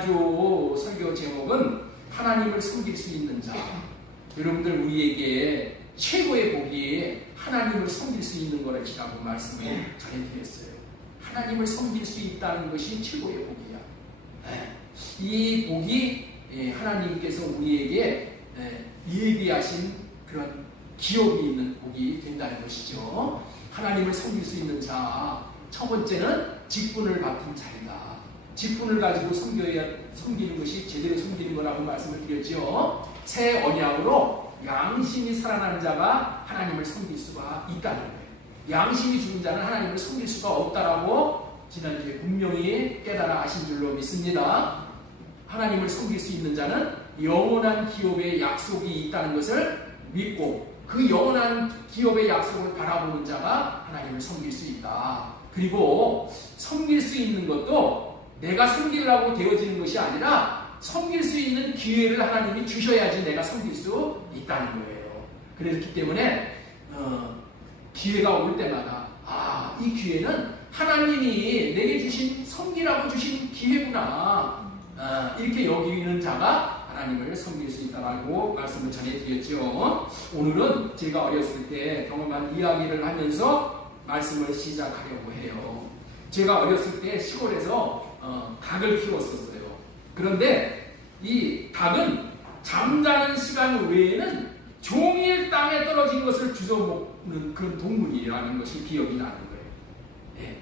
설교 제목은 하나님을 섬길 수 있는 자. 여러분들, 우리에게 최고의 복이 하나님을 섬길 수 있는 것이라고 말씀을 전해드렸어요. 하나님을 섬길 수 있다는 것이 최고의 복이야. 이 복이 하나님께서 우리에게 예비하신 그런 기업이 있는 복이 된다는 것이죠. 하나님을 섬길 수 있는 자, 첫 번째는 직분을 맡은 자이다. 직분을 가지고 섬기는 것이 제대로 섬기는 거라고 말씀을 드렸죠. 새 언약으로 양심이 살아난 자가 하나님을 섬길 수가 있다는 거예요. 양심이 죽은 자는 하나님을 섬길 수가 없다라고 지난주에 분명히 깨달아 하신 줄로 믿습니다. 하나님을 섬길 수 있는 자는 영원한 기업의 약속이 있다는 것을 믿고 그 영원한 기업의 약속을 바라보는 자가 하나님을 섬길 수 있다. 그리고 섬길 수 있는 것도 내가 섬기려고 되어지는 것이 아니라 섬길 수 있는 기회를 하나님이 주셔야지 내가 섬길 수 있다는 거예요. 그렇기 때문에 기회가 올 때마다 이 기회는 하나님이 내게 주신, 섬기라고 주신 기회구나, 이렇게 여기는 자가 하나님을 섬길 수 있다라고 말씀을 전해드렸죠. 오늘은 제가 어렸을 때 경험한 이야기를 하면서 말씀을 시작하려고 해요. 제가 어렸을 때 시골에서 닭을 키웠었어요. 그런데 이 닭은 잠자는 시간 외에는 종일 땅에 떨어진 것을 주워먹는 그런 동물이라는 것이 기억이 나는 거예요.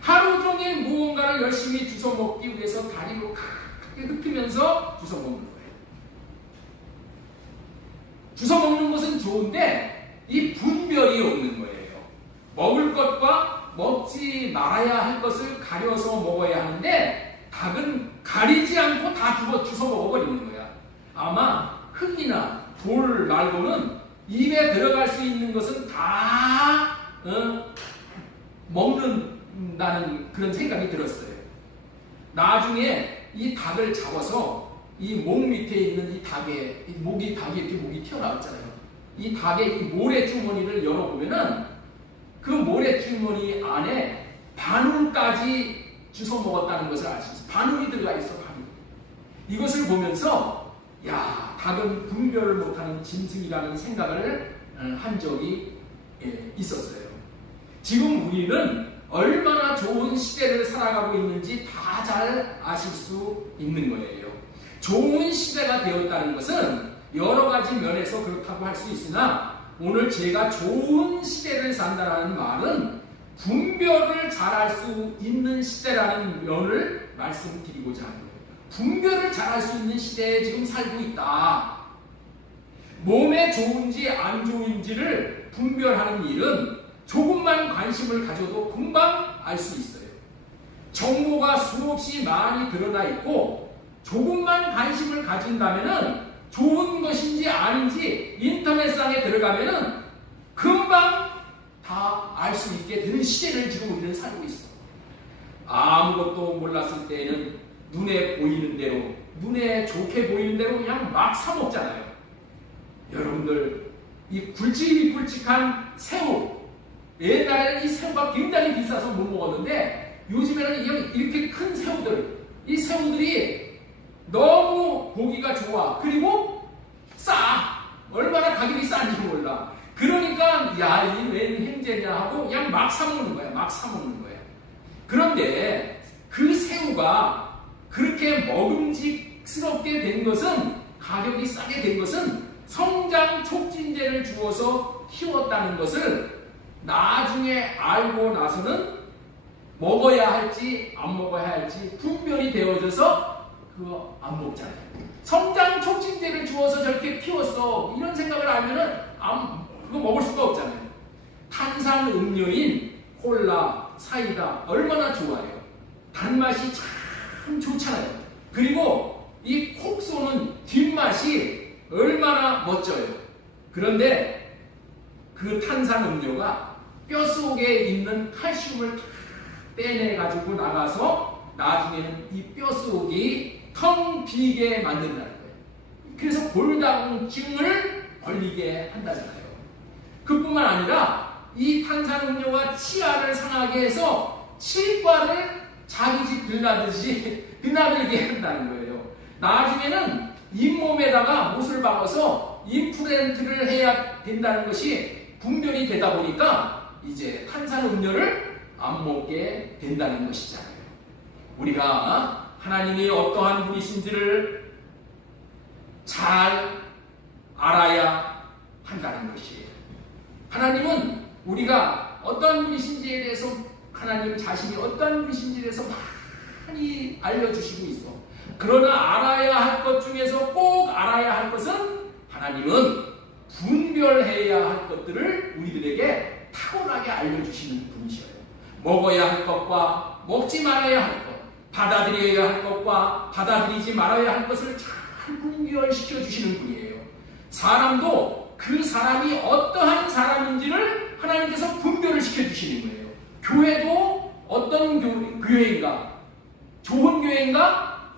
하루 종일 무언가를 열심히 주워먹기 위해서 다리로 크게 흩으면서 주워먹는 거예요. 주워먹는 것은 좋은데 이 분별이 없는 거예요. 먹을 것과 먹지 말아야 할 것을 가려서 먹어야 하는데 닭은 가리지 않고 다 주워 먹어버리는 거야. 아마 흙이나 돌 말고는 입에 들어갈 수 있는 것은 다 먹는다는 그런 생각이 들었어요. 나중에 이 닭을 잡아서 이 목 밑에 있는 이 닭의 닭이 이렇게 목이 튀어나왔잖아요. 이 닭의 이 모래주머니를 열어보면은 그 모래주머니 안에 바늘까지 주워 먹었다는 것을 알 수 있어요. 바늘이 들어가 있어, 바늘. 이것을 보면서 닭은 분별을 못하는 짐승이라는 생각을 한 적이 있었어요. 지금 우리는 얼마나 좋은 시대를 살아가고 있는지 다 잘 아실 수 있는 거예요. 좋은 시대가 되었다는 것은 여러 가지 면에서 그렇다고 할 수 있으나 오늘 제가 좋은 시대를 산다는 말은 분별을 잘할 수 있는 시대라는 면을 말씀드리고자 합니다. 분별을 잘할 수 있는 시대에 지금 살고 있다. 몸에 좋은지 안 좋은지를 분별하는 일은 조금만 관심을 가져도 금방 알 수 있어요. 정보가 수없이 많이 드러나 있고 조금만 관심을 가진다면은 좋은 것인지 아닌지 인터넷상에 들어가면은 금방 다 알 수 있게 되는 시대를 지금 우리는 살고 있어. 아무것도 몰랐을 때에는 눈에 보이는 대로, 눈에 좋게 보이는 대로 그냥 막 사먹잖아요. 여러분들, 이 굵직굵직한 새우, 옛날에는 이 새우가 굉장히 비싸서 못 먹었는데 요즘에는 이렇게 큰 새우들, 이 새우들이 너무 보기가 좋아. 그리고 싸. 얼마나 가격이 싼지 몰라. 그러니까 이 웬 행제냐 하고 그냥 막 사먹는 거야. 막 사먹는 거야. 그런데 그 새우가 그렇게 먹음직스럽게 된 것은, 가격이 싸게 된 것은 성장 촉진제를 주어서 키웠다는 것을 나중에 알고 나서는 먹어야 할지 안 먹어야 할지 분별이 되어져서 그거 안 먹잖아요. 성장 촉진제를 주어서 저렇게 키웠어, 이런 생각을 알면은 그거 먹을 수가 없잖아요. 탄산 음료인 콜라, 사이다 얼마나 좋아요. 단맛이 참 좋잖아요. 그리고 이 콕 쏘는 뒷맛이 얼마나 멋져요. 그런데 그 탄산 음료가 뼛속에 있는 칼슘을 빼내가지고 나가서 나중에는 이 뼛속이 텅 비게 만든다는 거예요. 그래서 골다공증을 걸리게 한다잖아요. 그뿐만 아니라 이 탄산음료가 치아를 상하게 해서 치과를 자기 집 들나듯이 드나들게 한다는 거예요. 나중에는 잇몸에다가 못을 박아서 임플란트를 해야 된다는 것이 분별이 되다 보니까 이제 탄산음료를 안 먹게 된다는 것이잖아요. 우리가 하나님이 어떠한 분이신지를 잘 알아야 한다는 것이에요. 하나님은 우리가 어떠한 분이신지에 대해서 하나님 자신이 어떠한 분이신지에 대해서 많이 알려주시고 있어. 그러나 알아야 할 것 중에서 꼭 알아야 할 것은 하나님은 분별해야 할 것들을 우리들에게 타고나게 알려주시는 분이셔요. 먹어야 할 것과 먹지 말아야 할 것, 받아들여야 할 것과 받아들이지 말아야 할 것을 잘 분별시켜 주시는 분이에요. 사람도 그 사람이 어떠한 사람인지를 하나님께서 분별을 시켜 주시는 거예요. 교회도 어떤 교회인가? 좋은 교회인가?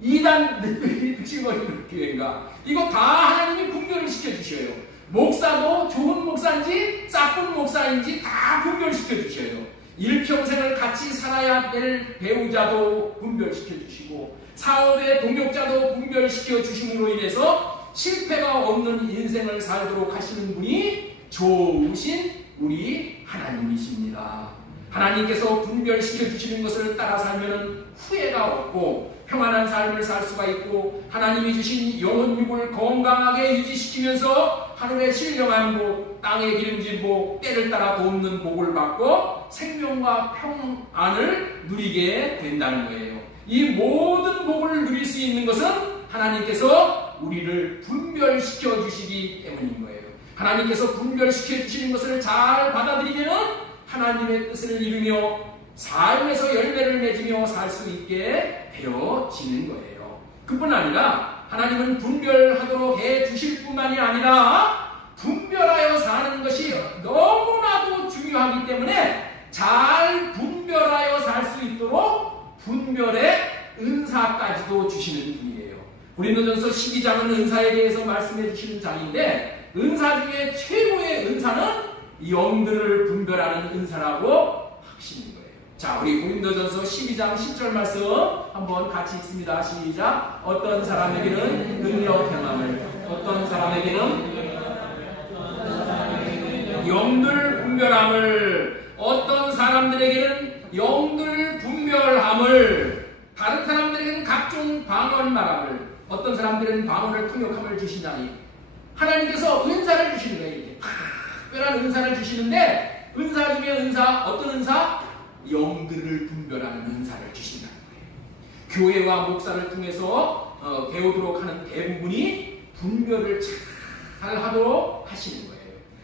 이단 득실거리는 교회인가? 이거 다 하나님이 분별을 시켜 주셔요. 목사도 좋은 목사인지 나쁜 목사인지 다 분별시켜 주셔요. 일평생을 같이 살아야 될 배우자도 분별시켜 주시고 사업의 동역자도 분별시켜 주심으로 인해서 실패가 없는 인생을 살도록 하시는 분이 좋으신 우리 하나님이십니다. 하나님께서 분별시켜 주시는 것을 따라 살면 후회가 없고 평안한 삶을 살 수가 있고 하나님이 주신 영혼육을 건강하게 유지시키면서 하늘의 신령한 복, 땅의 기름진 복, 때를 따라 돕는 복을 받고 생명과 평안을 누리게 된다는 거예요. 이 모든 복을 누릴 수 있는 것은 하나님께서 우리를 분별시켜 주시기 때문인 거예요. 하나님께서 분별시켜 주시는 것을 잘 받아들이면 하나님의 뜻을 이루며 삶에서 열매를 맺으며 살 수 있게 되어지는 거예요. 그뿐 아니라 하나님은 분별하도록 해주실 뿐만이 아니라 분별하여 사는 것이 너무나도 중요하기 때문에 잘 분별하여 살 수 있도록 분별의 은사까지도 주시는 분이에요. 고린도전서 12장은 은사에 대해서 말씀해 주시는 장인데 은사 중에 최고의 은사는 영들을 분별하는 은사라고 하시는 거예요. 자, 우리 고린도전서 12장 10절 말씀 한번 같이 읽습니다. 시작. 어떤 사람에게는 능력 행함을, 어떤 사람에게는 영들 분별함을, 어떤 사람들에게는 영들 분별함을, 다른 사람들에게는 각종 방언 말함을, 어떤 사람들은 방언을 통역함을 주시나니 하나님께서 은사를 주시는 거예요. 이렇게 특별한 은사를 주시는데 은사 중에 은사, 어떤 은사? 영들을 분별하는 은사를 주신다는 거예요. 교회와 목사를 통해서 배우도록 하는 대부분이 분별을 잘 하도록 하시는 거예요.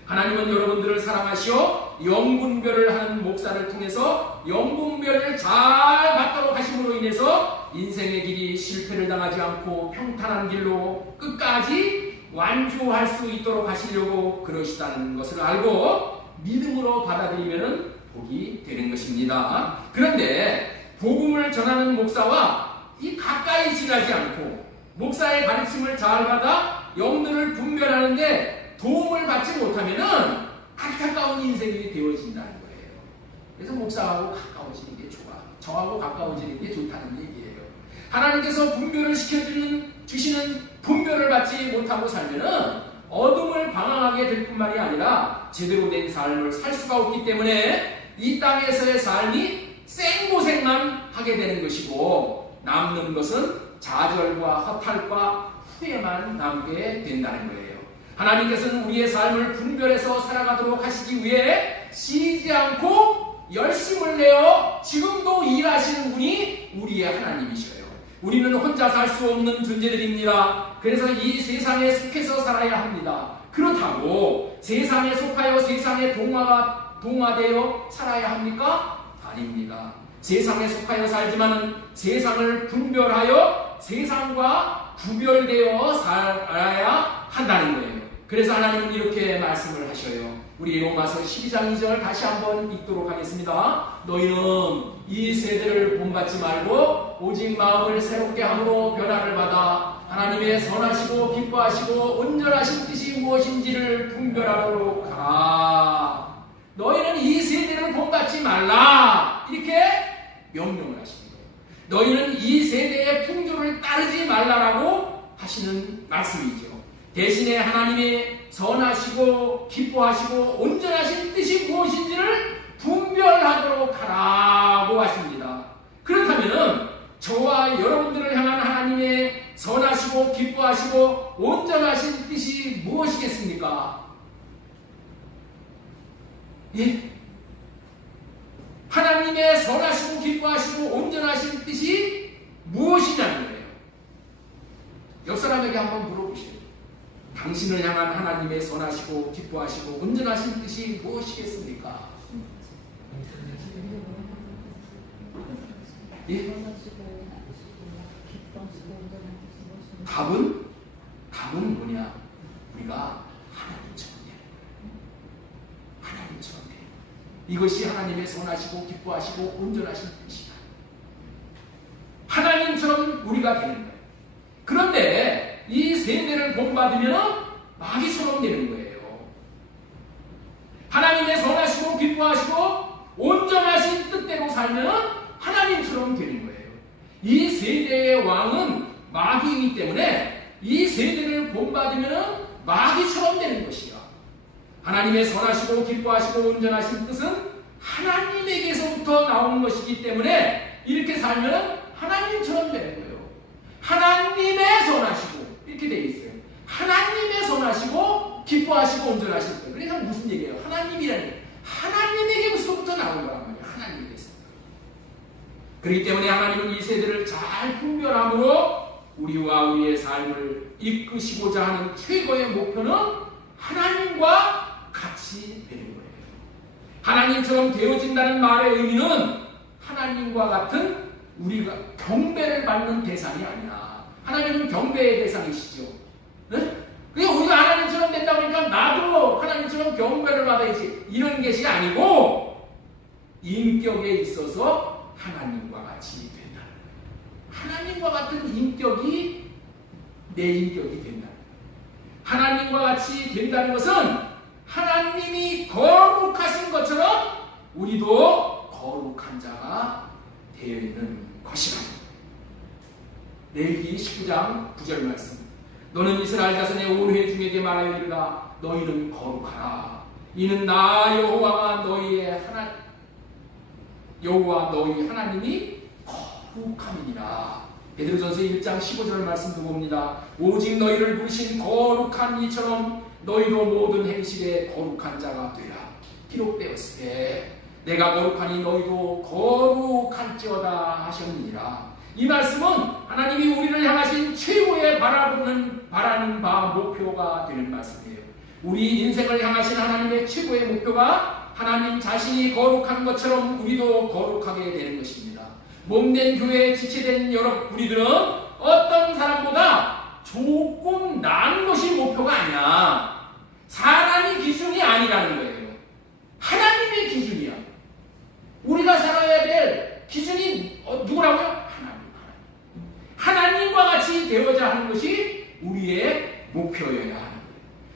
하나님은 여러분들을 사랑하시어 영분별을 하는 목사를 통해서 영분별을 잘 받도록 하심으로 인해서 인생의 길이 실패를 당하지 않고 평탄한 길로 끝까지 완주할 수 있도록 하시려고 그러시다는 것을 알고 믿음으로 받아들이면 복이 되는 것입니다. 그런데 복음을 전하는 목사와 이 가까이 지나지 않고 목사의 가르침을 잘 받아 영들을 분별하는데 도움을 받지 못하면 안타까운 인생이 되어진다는 거예요. 그래서 목사하고 가까워지는 게 좋아. 저하고 가까워지는 게 좋다는 얘기예요. 하나님께서 분별을 주시는 분별을 받지 못하고 살면은 어둠을 방황하게 될 뿐만이 아니라 제대로 된 삶을 살 수가 없기 때문에 이 땅에서의 삶이 생고생만 하게 되는 것이고 남는 것은 좌절과 허탈과 후회만 남게 된다는 거예요. 하나님께서는 우리의 삶을 분별해서 살아가도록 하시기 위해 쉬지 않고 열심을 내어 지금도 일하시는 분이 우리의 하나님이셔요. 우리는 혼자 살 수 없는 존재들입니다. 그래서 이 세상에 속해서 살아야 합니다. 그렇다고 세상에 속하여 세상에 동화되어 살아야 합니까? 아닙니다. 세상에 속하여 살지만 세상을 분별하여 세상과 구별되어 살아야 한다는 거예요. 그래서 하나님은 이렇게 말씀을 하셔요. 우리 로마서 12장 2절 다시 한번 읽도록 하겠습니다. 너희는 이 세대를 본받지 말고 오직 마음을 새롭게 함으로 변화를 받아 하나님의 선하시고 기뻐하시고 온전하신 뜻이 무엇인지를 분별하도록 하라. 너희는 이 세대를 본받지 말라. 이렇게 명령을 하시는 거예요. 너희는 이 세대의 풍조를 따르지 말라라고 하시는 말씀이죠. 대신에 하나님의 선하시고 기뻐하시고 온전하신 뜻이 무엇인지를 분별하도록 하라고 하십니다. 그렇다면 저와 여러분들을 향한 하나님의 선하시고 기뻐하시고 온전하신 뜻이 무엇이겠습니까? 예? 하나님의 선하시고 기뻐하시고 온전하신 뜻이 무엇이냐는 거예요. 옆 사람에게 한번 물어보세요. 당신을 향한 하나님의 선하시고 기뻐하시고 온전하신 뜻이 무엇이겠습니까? 예? 답은 뭐냐? 우리가 하나님처럼 되는 거예요. 하나님처럼 되는 거예요. 이것이 하나님의 선하시고 기뻐하시고 온전하신 뜻이다. 하나님처럼 우리가 되는 거예요. 그런데 이 세대를 본받으면 마귀처럼 되는 거예요. 하나님의 선하시고 기뻐하시고 온전하신 뜻대로 살면 하나님처럼 되는 거예요. 이 세대의 왕은 마귀이기 때문에 이 세대를 본받으면 마귀처럼 되는 것이야. 하나님의 선하시고 기뻐하시고 온전하신 뜻은 하나님에게서부터 나온 것이기 때문에 이렇게 살면 하나님처럼 되는 거예요. 하나님의 선하시고 이렇게 되어 있어요. 하나님의 선하시고 기뻐하시고 온전하신 뜻. 그래서 무슨 얘기예요? 하나님이라는 하나님에게서부터 나온 거란 말이에요. 하나님에게서. 그렇기 때문에 하나님은 이 세대를 잘 분별함으로 우리와 우리의 삶을 이끄시고자 하는 최고의 목표는 하나님과 같이 되는 거예요. 하나님처럼 되어진다는 말의 의미는 하나님과 같은 우리가 경배를 받는 대상이 아니야. 하나님은 경배의 대상이시죠. 네? 그러니까 우리가 하나님처럼 된다 보니까 나도 하나님처럼 경배를 받아야지 이런 것이 아니고 인격에 있어서 하나님과 같이 된다. 하나님과 같은 인격이 내 인격이 된다. 하나님과 같이 된다는 것은 하나님이 거룩하신 것처럼 우리도 거룩한 자가 되어 있는 것이다. 레위기 19장 9절 말씀. 너는 이스라엘 자손의 온 회중에게 말하여 이르라. 너희는 거룩하라. 이는 나 여호와가 너희의 여호와 너희 하나님이 거룩함이니라. 베드로전서 1장 15절 말씀도 봅니다. 오직 너희를 부르신 거룩한 이처럼 너희도 모든 행실에 거룩한 자가 되라. 기록되었을 때 내가 거룩하니 너희도 거룩할지어다 하셨느니라. 이 말씀은 하나님이 우리를 향하신 최고의 바라는 바 목표가 되는 말씀이에요. 우리 인생을 향하신 하나님의 최고의 목표가 하나님 자신이 거룩한 것처럼 우리도 거룩하게 되는 것입니다. 몸된 교회에 지체된 우리들은 어떤 사람보다 조금 나은 것이 목표가 아니야. 사람이 기준이 아니라는 거예요. 하나님의 기준이야. 우리가 살아야 될 기준이 누구라고요? 하나님과 같이 되어야 하는 것이 우리의 목표여야 하는 거예요.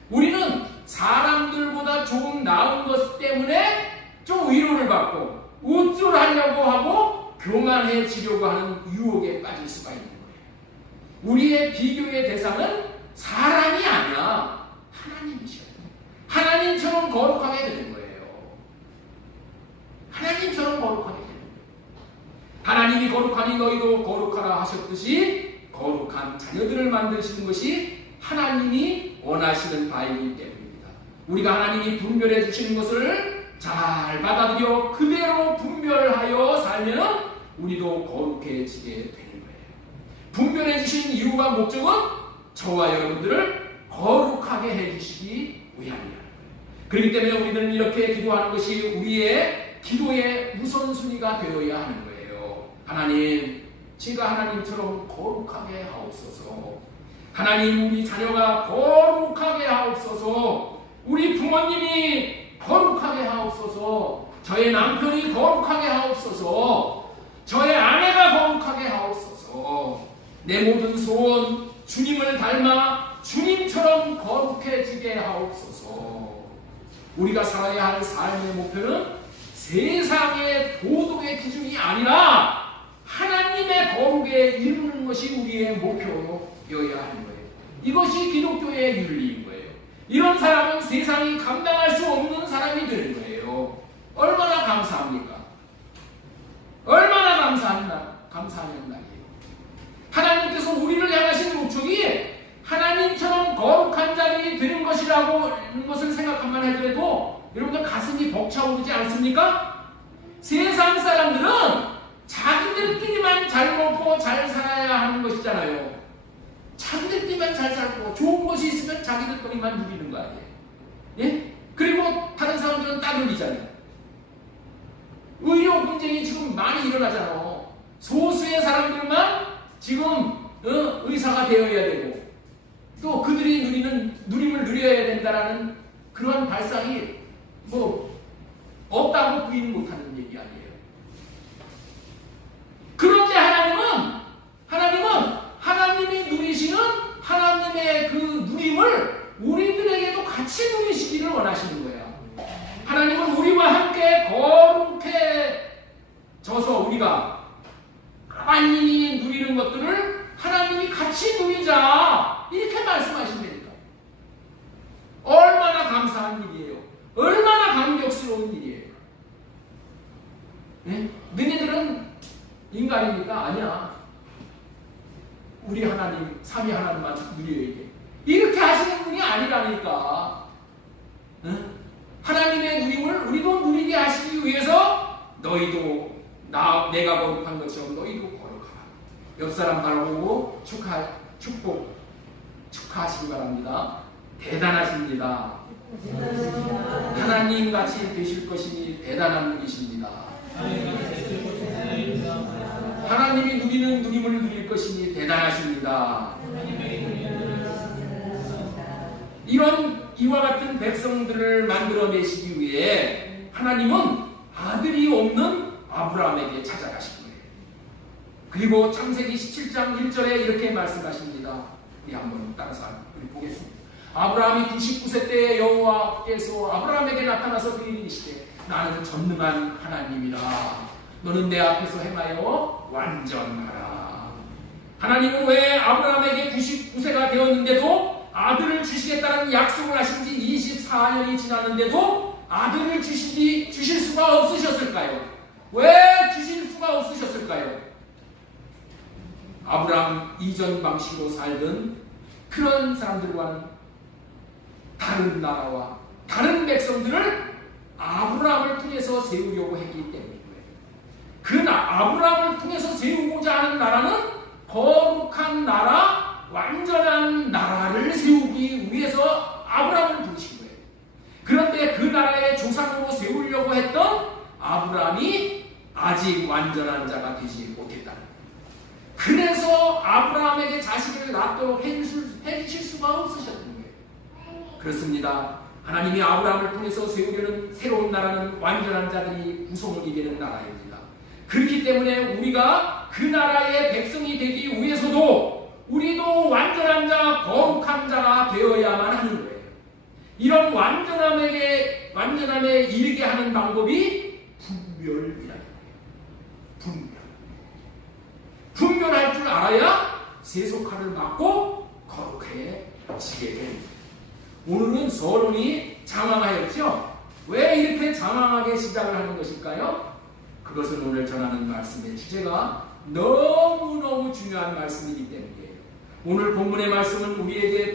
우리는 사람들보다 조금 나은 것 때문에 좀 위로를 받고 우쭐하려고 하고 교만해지려고 하는 유혹에 빠질 수가 있는 거예요. 우리의 비교의 대상은 사람이 아니야. 하나님이셔요. 하나님처럼 거룩하게 되는 거예요. 하나님처럼 거룩하게 되는 거예요. 하나님이 거룩하니 너희도 거룩하라 하셨듯이 거룩한 자녀들을 만드시는 것이 하나님이 원하시는 바이기 때문입니다. 우리가 하나님이 분별해 주시는 것을 잘 받아들여 그대로 분별하여 살면 우리도 거룩해지게 되는 거예요. 분별해 주신 이유와 목적은 저와 여러분들을 거룩하게 해주시기 위함이라는 거예요. 그렇기 때문에 우리는 이렇게 기도하는 것이 우리의 기도의 우선순위가 되어야 하는 거예요. 하나님, 제가 하나님처럼 거룩하게 하옵소서. 하나님, 우리 자녀가 거룩하게 하옵소서. 우리 부모님이 거룩하게 하옵소서. 저의 남편이 거룩하게 하옵소서. 저의 아내가 거룩하게 하옵소서. 내 모든 소원 주님을 닮아 주님처럼 거룩해지게 하옵소서. 우리가 살아야 할 삶의 목표는 세상의 도덕의 기준이 아니라 하나님의 거룩에 이루는 것이 우리의 목표여야 하는 거예요. 이것이 기독교의 윤리인 거예요. 이런 사람은 세상이 감당할 수 없는 사람이 되는 거예요. 얼마나 감사합니까? 얼마나 감사하는 날이에요. 하나님께서 우리를 향하신 목적이 하나님처럼 거룩한 자들이 되는 것이라고 것을 생각만 하더라도 여러분들 가슴이 벅차오르지 않습니까? 세상 사람들은 자기들끼리만 잘 먹고 잘 살아야 하는 것이잖아요. 자기들끼리만 잘 살고 좋은 것이 있으면 자기들끼리만 누리는 거 아니에요. 예? 그리고 다른 사람들은 따돌리잖아요. 의료 분쟁이 지금 많이 일어나잖아. 소수의 사람들만 지금 의사가 되어야 되고 또 그들이 누림을 누려야 된다라는 그런 발상이 없다고 부인 못하는 얘기 아니에요. 그런데 하나님은 하나님이 누리시는 하나님의 그 누림을 우리들에게도 같이 누리시기를 원하시는 거예요. 하나님은 우리와 함께 거룩해져서 우리가 하나님이 누리는 것들을 하나님이 같이 누리자 이렇게 말씀하신다니까. 얼마나 감사한 일이에요. 얼마나 감격스러운 일이에요. 네? 너희들은 인간입니까? 아니야. 우리 하나님, 삼위 하나님만 누려야 돼. 이렇게 하시는 분이 아니라니까. 네? 하나님의 누림을 우리도 누리게 하시기 위해서 너희도 내가 거룩한 것처럼 너희도 거룩하라. 옆 사람 바라보고 축하하시기 바랍니다. 대단하십니다. 하나님 같이 되실 것이니 대단한 분이십니다. 하나님이 누리는 누림을 누릴 것이니 대단하십니다. 이와 같은 백성들을 만들어내시기 위해 하나님은 아들이 없는 아브라함에게 찾아가신 거예요. 그리고 창세기 17장 1절에 이렇게 말씀하십니다. 우리 한번 따라서 보겠습니다. 아브라함이 99세 때에 여호와께서 아브라함에게 나타나서 이르시되 나는 전능한 하나님이라. 너는 내 앞에서 행하여 완전하라. 하나님은 왜 아브라함에게 99세가 되었는데도 아들을 주시겠다는 약속을 하신 지 24년이 지났는데도 아들을 주실 수가 없으셨을까요? 왜 주실 수가 없으셨을까요? 아브라함 이전 방식으로 살던 그런 사람들과는 다른 나라와 다른 백성들을 아브라함을 통해서 세우려고 했기 때문인 거예요. 아브라함을 통해서 세우고자 하는 나라는 거룩한 나라, 완전한 나라를 세우기 위해서 아브라함을 부르신 거예요. 그런데 그 나라의 조상으로 세우려고 했던 아브라함이 아직 완전한 자가 되지 못했다. 그래서 아브라함에게 자식을 낳도록 해주실 수가 없으셨던 거예요. 그렇습니다. 하나님이 아브라함을 통해서 세우려는 새로운 나라는 완전한 자들이 구성을 이루는 나라입니다. 그렇기 때문에 우리가 그 나라의 백성이 되기 위해서도 우리도 완전한 자, 거룩한 자가 되어야만 하는 거예요. 이런 완전함에 이르게 하는 방법이 분별이라는 거예요. 분별할 줄 알아야 세속화를 막고 거룩해지게 됩니다. 오늘은 서론이 장황하였죠? 왜 이렇게 장황하게 시작을 하는 것일까요? 그것은 오늘 전하는 말씀의 주제가 너무너무 중요한 말씀이기 때문이에요. 오늘 본문의 말씀은 우리에게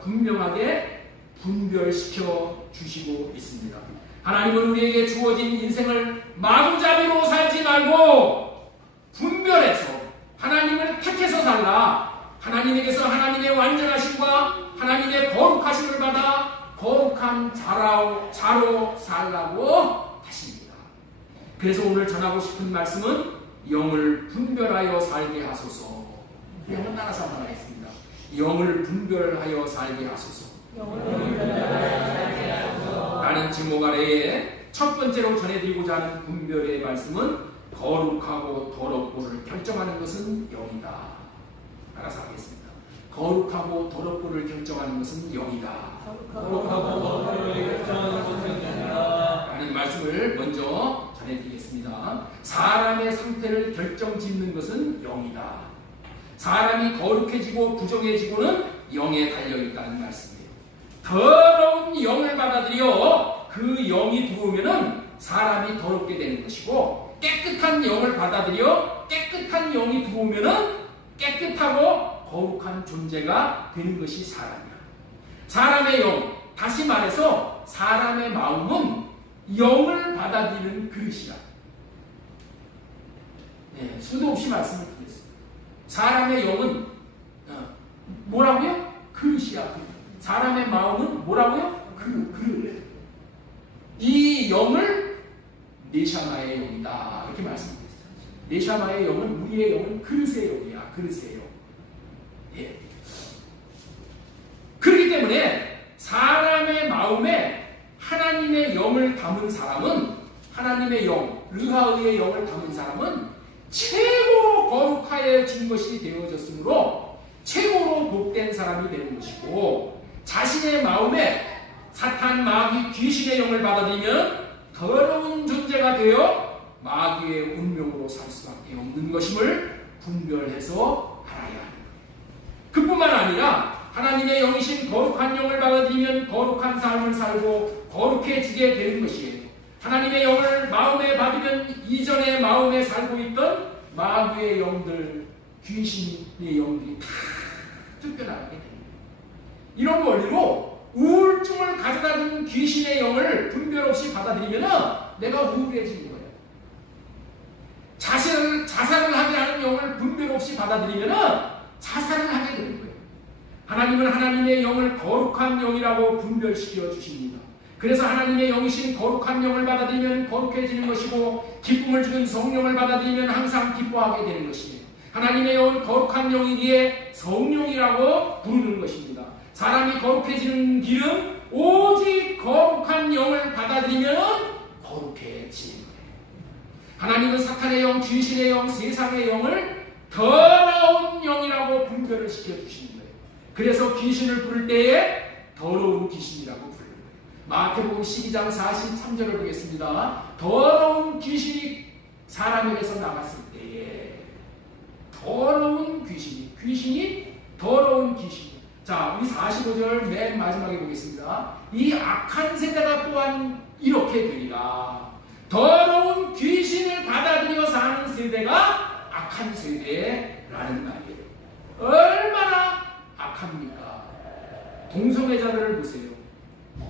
분명하게 분별시켜 주시고 있습니다. 하나님은 우리에게 주어진 인생을 마구잡이로 살지 말고 분별해서 하나님을 택해서 살라. 하나님에게서 하나님의 완전하심과 하나님의 거룩하심을 받아 거룩한 자로 살라고 하십니다. 그래서 오늘 전하고 싶은 말씀은 영을 분별하여 살게 하소서. 한번 따라서 한번 하겠습니다. 영을 분별하여 살게 하소서. 라는 제목 아래에 첫 번째로 전해드리고자 하는 분별의 말씀은 거룩하고 더럽고를 결정하는 것은 영이다. 따라서 하겠습니다. 거룩하고 더럽고를 결정하는 것은 영이다. 거룩하고 더럽고를 결정하는 것은 영이다. 라는 말씀을 먼저 전해드리겠습니다. 사람의 상태를 결정짓는 것은 영이다. 사람이 거룩해지고 부정해지고는 영에 달려있다는 말씀이에요. 더러운 영을 받아들여 그 영이 들어오면은 사람이 더럽게 되는 것이고, 깨끗한 영을 받아들여 깨끗한 영이 들어오면은 깨끗하고 거룩한 존재가 되는 것이 사람이야. 사람의 영, 다시 말해서 사람의 마음은 영을 받아들이는 그릇이야. 네, 수도 없이 말씀을 드렸습니다. 사람의 영은 뭐라고요? 그릇이야. 사람의 마음은 뭐라고요? 그릇. 이 영을 네샤마의 영이다, 이렇게 말씀드렸어요. 네샤마의 영은, 우리의 영은 그릇의 영이야. 그릇의 영. 예. 그렇기 때문에 사람의 마음에 하나님의 영을 담은 사람은, 하나님의 영, 르하의의 영을 담은 사람은 최고로 거룩하여진 것이 되어졌으므로 최고로 복된 사람이 되는 것이고, 자신의 마음에 사탄, 마귀, 귀신의 영을 받아들이면 더러운 존재가 되어 마귀의 운명으로 살 수밖에 없는 것임을 분별해서 알아야 합니다. 그뿐만 아니라 하나님의 영이신 거룩한 영을 받아들이면 거룩한 삶을 살고 거룩해지게 되는 것이에요. 하나님의 영을 마음에 받으면 이전에 마음에 살고 있던 마귀의 영들, 귀신의 영들이 다 쫓겨나게 됩니다. 이런 원리로 우울증을 가져다주는 귀신의 영을 분별 없이 받아들이면 내가 우울해지는 거예요. 자살을 하게 하는 영을 분별 없이 받아들이면 자살을 하게 되는 거예요. 하나님은 하나님의 영을 거룩한 영이라고 분별시켜 주십니다. 그래서 하나님의 영이신 거룩한 영을 받아들이면 거룩해지는 것이고, 기쁨을 주는 성령을 받아들이면 항상 기뻐하게 되는 것이에요. 하나님의 영은 거룩한 영이기에 성령이라고 부르는 것입니다. 사람이 거룩해지는 길은 오직 거룩한 영을 받아들이면 거룩해지는 거예요. 하나님은 사탄의 영, 귀신의 영, 세상의 영을 더러운 영이라고 분별을 시켜주시는 거예요. 그래서 귀신을 부를 때에 더러운 귀신이라고 부르는 거예요. 마태복음 12장 43절을 보겠습니다. 더러운 귀신이 사람에게서 나갔을 때에, 더러운 귀신이 더러운 귀신. 자, 우리 45절 맨 마지막에 보겠습니다. 이 악한 세대가 또한 이렇게 되리라. 더러운 귀신을 받아들여 사는 세대가 악한 세대라는 말이에요. 얼마나 악합니까? 동성애자들을 보세요.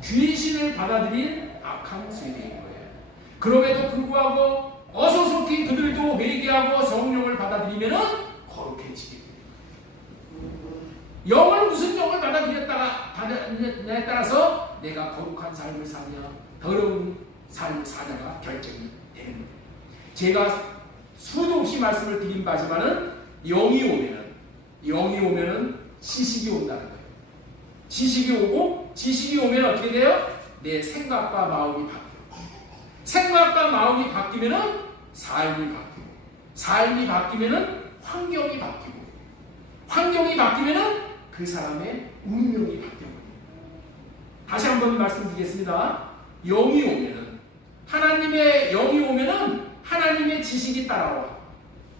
귀신을 받아들인 악한 세대인 거예요. 그럼에도 불구하고 어서속히 그들도 회개하고 성령을 받아들이면 거룩해지게 됩니다. 영을, 무슨 영을 받아들였냐에 따라서 내가 거룩한 삶을 사냐, 더러운 삶을 사냐가 결정이 되는 거예요. 제가 수도 없이 말씀을 드린 바지만은 영이 오면은 지식이 온다는 거예요. 지식이 오면 어떻게 돼요? 내 생각과 마음이 바뀌고, 생각과 마음이 바뀌면은 삶이 바뀌고, 삶이 바뀌면은 환경이 바뀌고, 환경이 바뀌면은 그 사람의 운명이 바뀌어버립니다. 다시 한번 말씀드리겠습니다. 영이 오면은, 하나님의 영이 오면은 하나님의 지식이 따라와.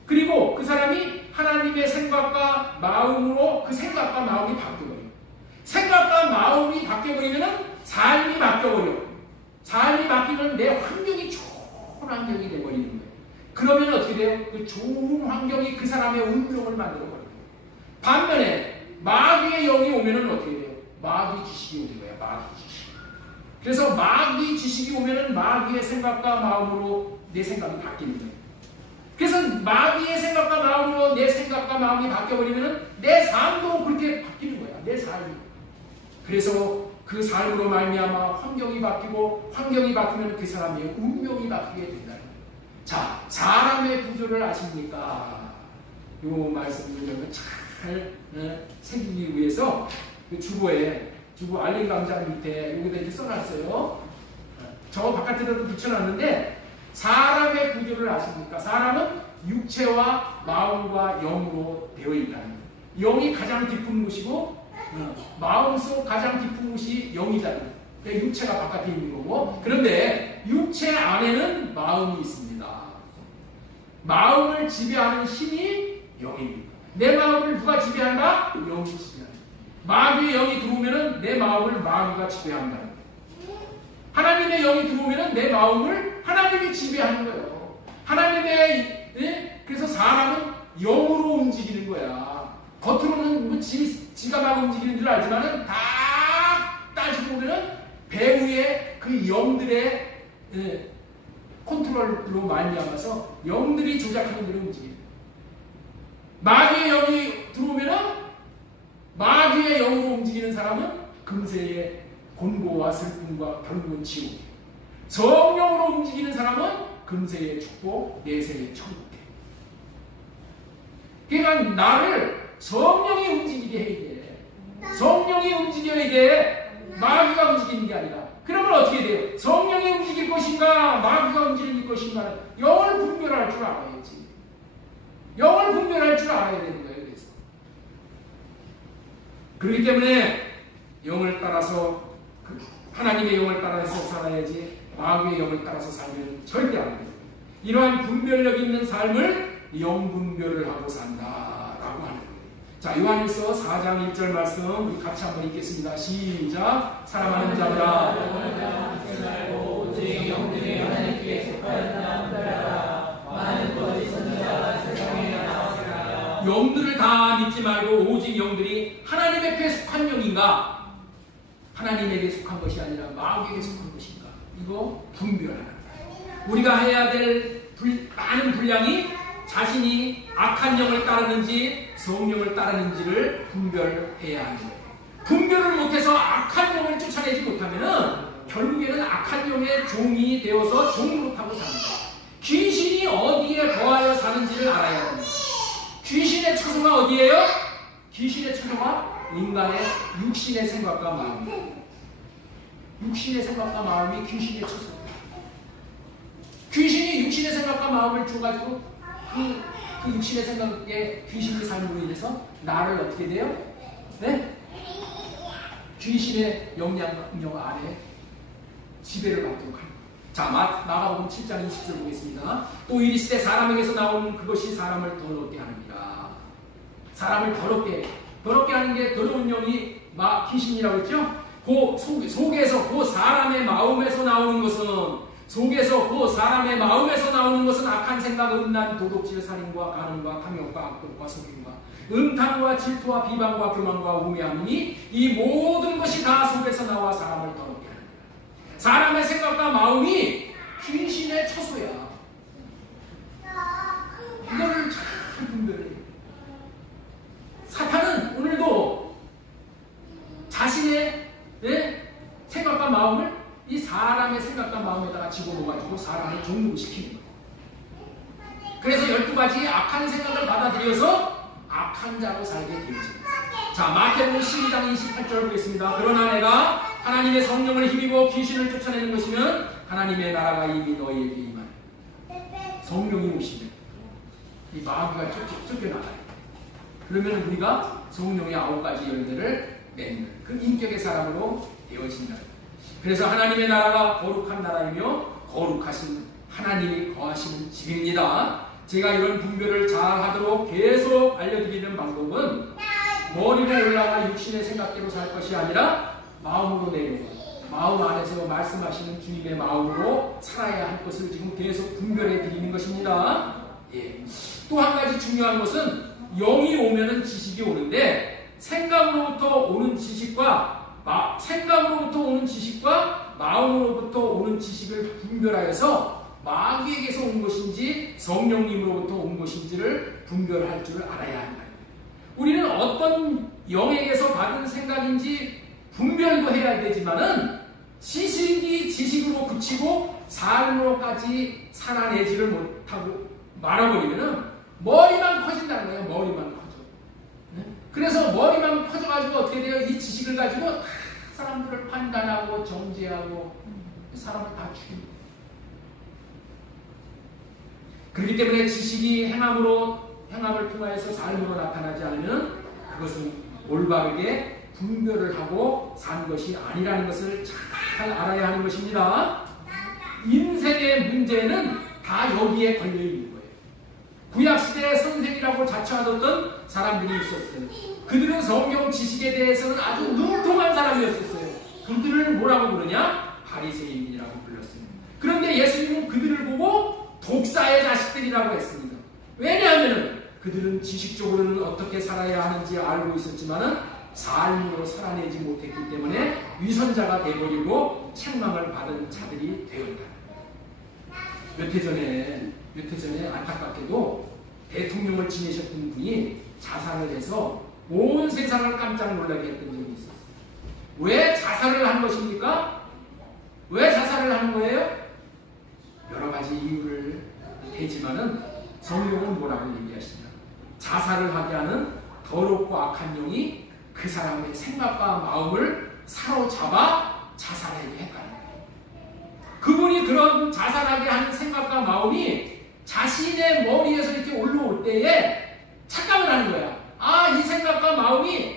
그리고 그 사람이 하나님의 생각과 마음으로 그 생각과 마음이 바뀌어버려요. 생각과 마음이 바뀌어버리면 삶이 바뀌어버려요. 삶이 바뀌면 내 환경이 좋은 환경이 되어버리는 거예요. 그러면 어떻게 돼요? 그 좋은 환경이 그 사람의 운명을 만들어버려요. 반면에 마귀의 영이 오면은 어떻게 돼요? 마귀 지식이 오는 거예요. 마귀 지식. 그래서 마귀 지식이 오면은 마귀의 생각과 마음으로 내 생각이 바뀌는 거예요. 그래서 마귀의 생각과 마음으로 내 생각과 마음이 바뀌어버리면은 내 삶도 그렇게 바뀌는 거야. 내 삶이. 그래서 그 삶으로 말미암아 환경이 바뀌고, 환경이 바뀌면 그 사람의 운명이 바뀌게 된다는 거예요. 자, 사람의 구조를 아십니까? 이 말씀을 잘 새기기 위해서 그 주보 알림 강좌 밑에 여기다 이렇게 써놨어요. 저 바깥에다도 붙여놨는데, 사람의 구조를 아십니까? 사람은 육체와 마음과 영으로 되어 있다는 거예요. 영이 가장 깊은 곳이고, 마음속 가장 깊은 곳이 영이잖아요. 육체가 바깥에 있는 거고. 그런데 육체 안에는 마음이 있습니다. 마음을 지배하는 힘이 영입니다. 내 마음을 누가 지배한다? 영이 지배한다. 마귀의 영이 들어오면은 내 마음을 마귀가 지배한다. 하나님의 영이 들어오면은 내 마음을 하나님이 지배하는 거예요. 그래서 사람은 영으로 움직이는 거야. 겉으로는 뭐 지가 막 움직이는 줄 알지만은 다 따지고 보면은 배후에 그 영들의 컨트롤로 말미암아서 영들이 조작하는 대로 움직이는 거야. 마귀의 영이 들어오면은 마귀의 영으로 움직이는 사람은 금세의 곤고와 슬픔과 결국은 지옥. 성령으로 움직이는 사람은 금세의 축복, 내세의 천국. 그러니까 나를 성령이 움직이게 해야 돼. 성령이 움직여야 돼. 마귀가 움직이는 게 아니라. 그러면 어떻게 돼요? 성령이 움직일 것인가 마귀가 움직일 것인가 영을 분별할 줄 알아야지. 영을 분별할 줄 알아야 되는 거예요. 그래서 그렇기 때문에 영을 따라서 하나님의 영을 따라서 살아야지 마귀의 영을 따라서 살면 절대 안 돼요. 이러한 분별력 있는 삶을 영분별을 하고 산다라고 하는 거예요. 자, 요한일서 4장 1절 말씀 우리 같이 한번 읽겠습니다. 시작. 사랑하는 자들아, 오직 영들이 하나님께 속하였나 분별하라. 많은 거짓 선지자가 세상에 나왔으나 영들을 다 믿지 말고 오직 영들이 하나님에게 속한 영인가 하나님에게 속한 것이 아니라 마귀에게 속한 것인가 이거 분별하라. 우리가 해야 될 많은 분량이 자신이 악한 영을 따르는지 성령을 따르는지를 분별해야 합니다. 분별을 못해서 악한 영을 쫓아내지 못하면 결국에는 악한 영의 종이 되어서 종으로 타고 삽니다. 귀신이 어디에 거하여 사는지를 알아야 합니다. 귀신의 처소가 어디예요? 귀신의 처소가 인간의 육신의 생각과 마음입니다. 육신의 생각과 마음이 귀신의 처소입니다. 귀신이 육신의 생각과 마음을 줘가지고 그 육신의 생각에 귀신의 삶으로 인해서 나를 어떻게 돼요? 네? 귀신의 영향력 아래 지배를 받도록 합니다. 자, 마가복음 7장 20절 보겠습니다. 또 이르시되 사람에게서 나오는 그것이 사람을 더럽게 합니다. 사람을 더럽게 하는 게 더러운 영이 귀신이라고 했죠? 속에서 그 사람의 마음에서 나오는 것은 사람의 마음에서 나오는 것은 악한 생각, 음란, 도둑질, 살인과 간음과 탐욕과 악독과 속임과 음탕과 질투와 비방과 교만과 우매함이니 이 모든 것이 다 속에서 나와 사람을 더럽게 합니다. 사람의 생각과 마음이 귀신의 처소야. 이거를 잘 분별해. 사탄은 오늘도 자신의 생각과 마음을 이 사람의 생각과 마음에다가 집어넣어가지고 사람을 종으로 시키는 거예요. 그래서 12가지 악한 생각을 받아들여서 악한 자로 살게 되어집니다. 자, 마태복음 12장 28절 보겠습니다. 그러나 내가 하나님의 성령을 힘입어 귀신을 쫓아내는 것이면 하나님의 나라가 이미 너희에게 임하리라. 성령이 오시면 이 마귀가 쫓겨나가요. 그러면 우리가 성령의 9가지 열매를 맺는 그 인격의 사람으로 되어진다. 그래서 하나님의 나라가 거룩한 나라이며 거룩하신 하나님이 거하시는 집입니다. 제가 이런 분별을 잘 하도록 계속 알려드리는 방법은 머리로 올라가 육신의 생각대로 살 것이 아니라 마음으로 내려오고 마음 안에서 말씀하시는 주님의 마음으로 살아야 할 것을 지금 계속 분별해 드리는 것입니다. 예. 또 한 가지 중요한 것은 영이 오면은 지식이 오는데 생각으로부터 오는 지식과 마음으로부터 오는 지식을 분별하여서 마귀에게서 온 것인지 성령님으로부터 온 것인지를 분별할 줄 알아야 한다. 우리는 어떤 영에게서 받은 생각인지 분별도 해야 되지만은 지식이 지식으로 그치고 삶으로까지 살아내지를 못하고 말아버리면은 머리만 커진다는 거예요. 머리만 커져. 네? 그래서 머리만 커져가지고 어떻게 돼요? 이 지식을 가지고 사람들을 판단하고 정죄하고 사람을 다 죽입니다. 그렇기 때문에 지식이 행함을 통하여서 삶으로 나타나지 않으면 그것은 올바르게 분별을 하고 산 것이 아니라는 것을 잘 알아야 하는 것입니다. 인생의 문제는 다 여기에 걸려 있는 거예요. 구약시대의 선생이라고 자처하던 사람들이 있었어요. 그들은 성경 지식에 대해서는 아주 능통한 사람이었었어요. 그들을 뭐라고 부르냐? 바리새인이라고 불렀습니다. 그런데 예수님은 그들을 보고 독사의 자식들이라고 했습니다. 왜냐하면 그들은 지식적으로는 어떻게 살아야 하는지 알고 있었지만 삶으로 살아내지 못했기 때문에 위선자가 되어버리고 책망을 받은 자들이 되었다. 몇 해 전에 안타깝게도 대통령을 지내셨던 분이 자살을 해서 온 세상을 깜짝 놀라게 했던 적이 있었어요. 왜 자살을 한 것입니까? 왜 자살을 한 거예요? 여러 가지 이유를 대지만은 성경은 뭐라고 얘기하시냐? 자살을 하게 하는 더럽고 악한 영이 그 사람의 생각과 마음을 사로잡아 자살하게 했다는 거예요. 그분이 그런 자살하게 하는 생각과 마음이 자신의 머리에서 이렇게 올라올 때에 착각을 하는 거야. 아, 이 생각과 마음이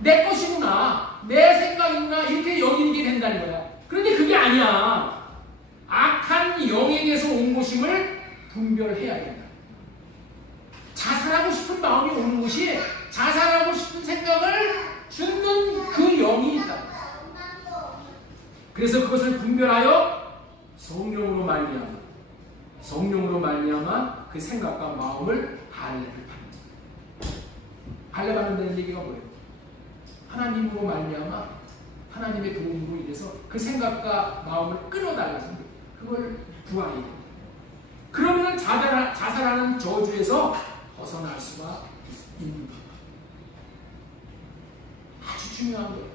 내 것이구나, 내 생각이구나, 이렇게 여기게 된다는 거야. 그런데 그게 아니야. 악한 영에게서 온 것임을 분별해야 된다. 자살하고 싶은 마음이 오는 것이 자살하고 싶은 생각을 주는 그 영이 있다. 그래서 그것을 분별하여 성령으로 말미암아 그 생각과 마음을 할례를 받는. 할례 받는다는 얘기가 뭐예요? 하나님으로 말미암아 하나님의 도움으로 인해서 그 생각과 마음을 끊어달라서 그걸 구하야 됩니다. 그러면 자살하는 저주에서 벗어날 수가 있는 것. 아주 중요한 거예요.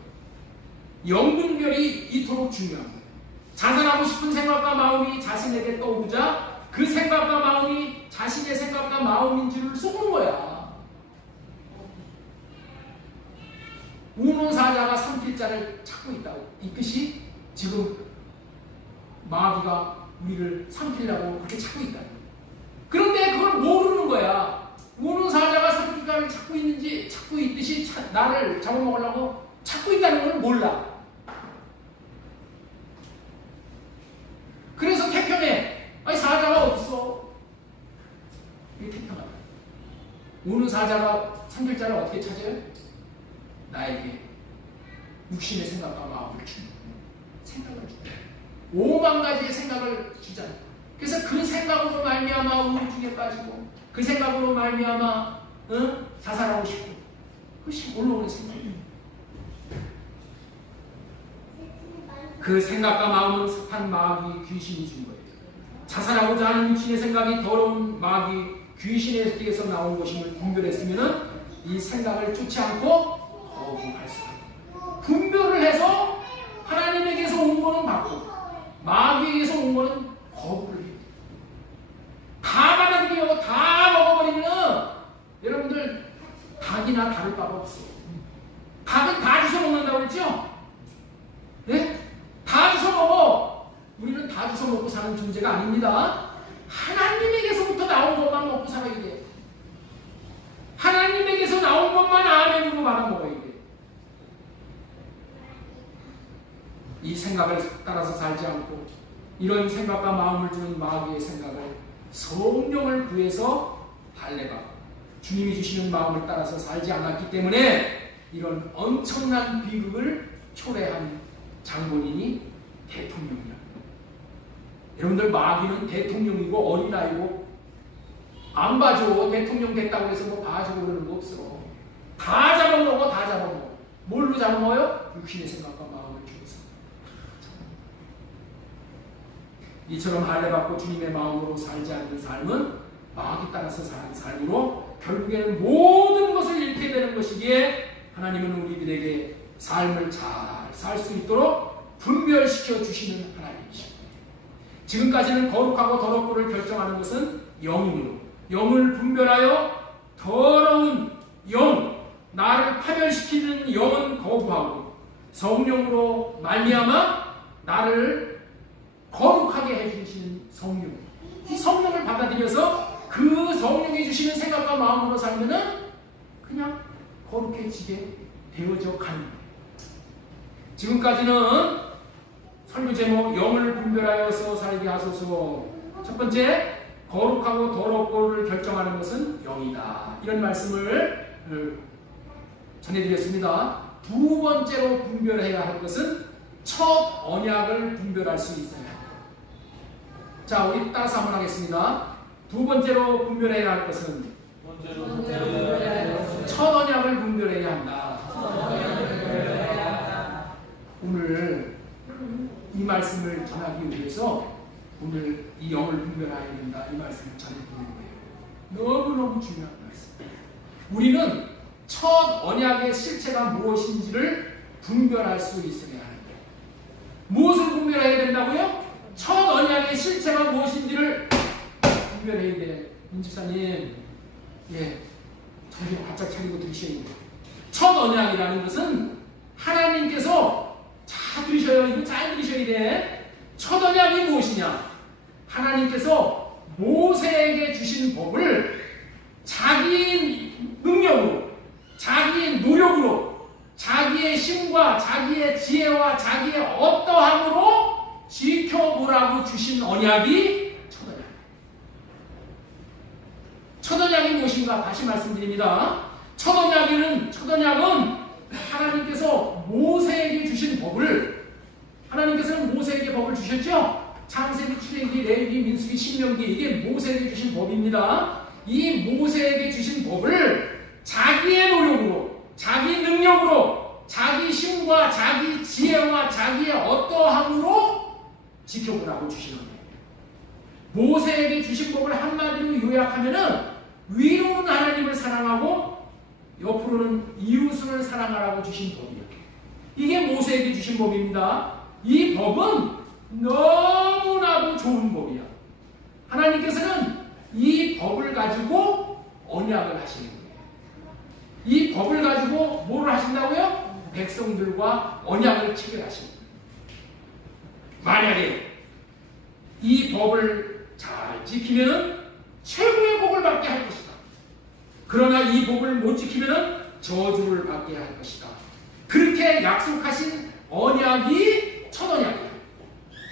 영분별이 이토록 중요한 거예요. 자살하고 싶은 생각과 마음이 자신에게 떠오르자 그 생각과 마음이 자신의 생각과 마음인 줄을 속은 거야. 우노사자가 삼킬 자를 찾고 있다고. 이 뜻이 지금 마귀가 우리를 삼키려고 그렇게 찾고 있다. 그런데 그걸 모르는 거야. 우노사자가 삼킬 자를 찾고 있듯이 나를 잡아먹으려고 찾고 있다는 걸 몰라. 그래서 태평해. 아니, 사자가 어딨어? 이게 태평하다. 우노사자가 삼킬 자를 어떻게 찾아요? 나에게 육신의 생각과 마음을 주는 생각을 주자. 5만 가지의 생각을 주자. 그래서 그 생각으로 말미암아 우울증에 빠지고 그 생각으로 말미암아 자살하고 싶고 그것이 올라오는 생각이에요. 그 생각과 마음은 사탄 마귀 귀신이 준 거예요. 자살하고자 하는 육신의 생각이 더러운 마귀 귀신에게서 나온 것임을 분별했으면 이 생각을 쫓지 않고 거부할 수가 있어요. 분별을 해서 하나님에게서 온 거는 받고 마귀에게서 온 거는 거부를 해요. 다 받아들이고 다 먹어버리면 여러분들 닭이나 다를 바가 없어요. 닭은 다 주워 먹는다고 그랬죠? 네? 다 주워 먹어. 우리는 다 주워 먹고 사는 존재가 아닙니다. 하나님에게서부터 나온 것만 먹고 살아야 돼. 하나님에게서 나온 것만 아멘으로 말아먹어야 돼. 이 생각을 따라서 살지 않고 이런 생각과 마음을 주는 마귀의 생각을 성령을 구해서 할례가 주님이 주시는 마음을 따라서 살지 않았기 때문에 이런 엄청난 비극을 초래한 장본인이 대통령이야. 여러분들 마귀는 대통령이고 어린아이고 안 봐줘. 대통령 됐다고 해서 뭐 봐주고 그러는 거 없어. 다 잡아먹어. 다 잡아먹어. 뭘로 잡아먹어요? 육신의 생각과 마음을 주어서. 이처럼 할례받고 주님의 마음으로 살지 않는 삶은 마귀 따라서 사는 삶으로 결국에는 모든 것을 잃게 되는 것이기에 하나님은 우리들에게 삶을 잘 살 수 있도록 분별시켜 주시는 하나님이십니다. 지금까지는 거룩하고 더럽고를 결정하는 것은 영으로 영을 분별하여 더러운 영, 나를 파멸시키는 영은 거부하고 성령으로 말미암아 나를 거룩하게 해주시는 성령, 이 성령을 받아들여서 그 성령이 주시는 생각과 마음으로 살면은 그냥 거룩해지게 되어져 가는 거예요. 지금까지는 설교 제목 영을 분별하여서 살게 하소서. 첫 번째, 거룩하고 더럽고를 결정하는 것은 영이다. 이런 말씀을 전해드렸습니다. 두 번째로 분별해야 할 것은 첫 언약을 분별할 수 있어야 합니다. 자, 우리 따라서 한번 하겠습니다. 두 번째로 분별해야 할 것은 첫 언약을 분별해야 한다. 오늘 이 말씀을 전하기 위해서 오늘 이 영을 분별해야 된다. 이 말씀을 전해드리는 거예요. 너무너무 중요한 말씀. 우리는 첫 언약의 실체가 무엇인지를 분별할 수 있어야 하는데, 무엇을 분별해야 된다고요? 첫 언약의 실체가 무엇인지를 분별해야 돼. 민집사님, 정신 바짝 차리고 들으셔야 돼요. 첫 언약이라는 것은 하나님께서 잘 들으셔요. 이거 잘 들으셔야 돼. 첫 언약이 무엇이냐? 하나님께서 모세에게 주신 법을 자기 능력으로, 자기의 노력으로, 자기의 힘과 자기의 지혜와 자기의 어떠함으로 지켜보라고 주신 언약이 첫 언약. 첫 언약이 무엇인가 다시 말씀드립니다. 첫 언약은 하나님께서 모세에게 주신 법을, 하나님께서는 모세에게 법을 주셨죠? 창세기, 출애굽기, 레위기, 민수기, 신명기, 이게 모세에게 주신 법입니다. 이 모세에게 주신 법을 자기의 노력으로, 자기 능력으로, 자기 힘과 자기 지혜와 자기의 어떠함으로 지켜보라고 주신 거예요. 모세에게 주신 법을 한마디로 요약하면은 위로는 하나님을 사랑하고 옆으로는 이웃을 사랑하라고 주신 법이에요. 이게 모세에게 주신 법입니다. 이 법은 너무나도 좋은 법이야. 하나님께서는 이 법을 가지고 언약을 하시는 거예요. 이 법을 가지고 뭐를 하신다고요? 백성들과 언약을 체결하시는 거예요. 만약에 이 법을 잘 지키면 최고의 복을 받게 할 것이다. 그러나 이 법을 못 지키면 저주를 받게 할 것이다. 그렇게 약속하신 언약이 첫 언약이에요.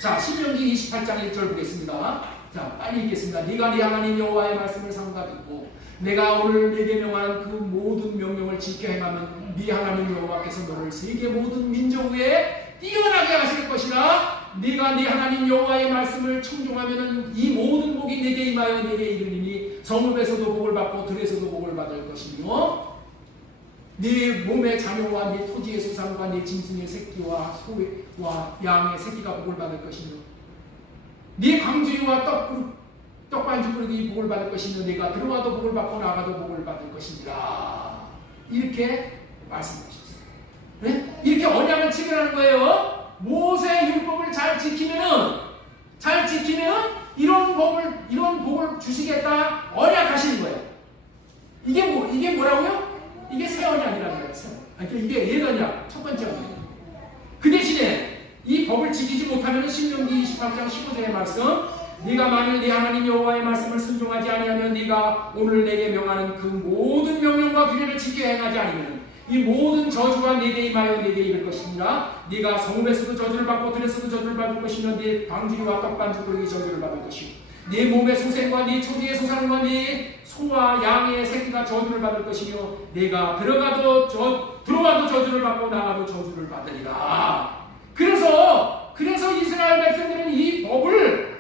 자, 신명기 28장 1절 보겠습니다. 자, 빨리 읽겠습니다. 네가 네 하나님 여호와의 말씀을 삼가듣고 내가 오늘 네게 명하는 그 모든 명령을 지켜 행하면 네 하나님 여호와께서 너를 세계 모든 민족 위에 뛰어나게 하실 것이라. 네가 네 하나님 여호와의 말씀을 청종하면 이 모든 복이 네게 임하여 네게 이르리니 성읍에서도 복을 받고 들에서도 복을 받을 것이며 네 몸의 자녀와 네 토지의 수산과 네 짐승의 새끼와 소와 양의 새끼가 복을 받을 것이며 네 광주리와 떡반죽그릇이 복을 받을 것이며 네가 들어와도 복을 받고 나가도 복을 받을 것이니라. 이렇게 말씀하셨어요. 네? 이렇게 언약을 체결하는 거예요. 모세의 율법을 잘 지키면은 이런 복을 주시겠다 언약하시는 거예요. 이게 뭐라고요? 이게 새 언약이라는 거예요. 이게 옛 언약, 첫 번째 언약. 그 대신에 이 법을 지키지 못하면 신명기 28장 15절의 말씀, 네가 만일 네 하나님 여호와의 말씀을 순종하지 아니하면 네가 오늘 내게 명하는 그 모든 명령과 규례를 지켜 행하지 않으면 이 모든 저주가 네게 임하여 네게 이를 것이니라. 네가 성읍에서도 저주를 받고 들에서도 저주를 받을 것이며 네 방주리와 떡반죽거리기 저주를 받을 것이고 네 몸의 소생과 네 초기의 소산과 네 소와 양의 새끼가 저주를 받을 것이며 네가 들어와도 저주를 받고 나가도 저주를 받으리라. 그래서 이스라엘 백성들은 이 법을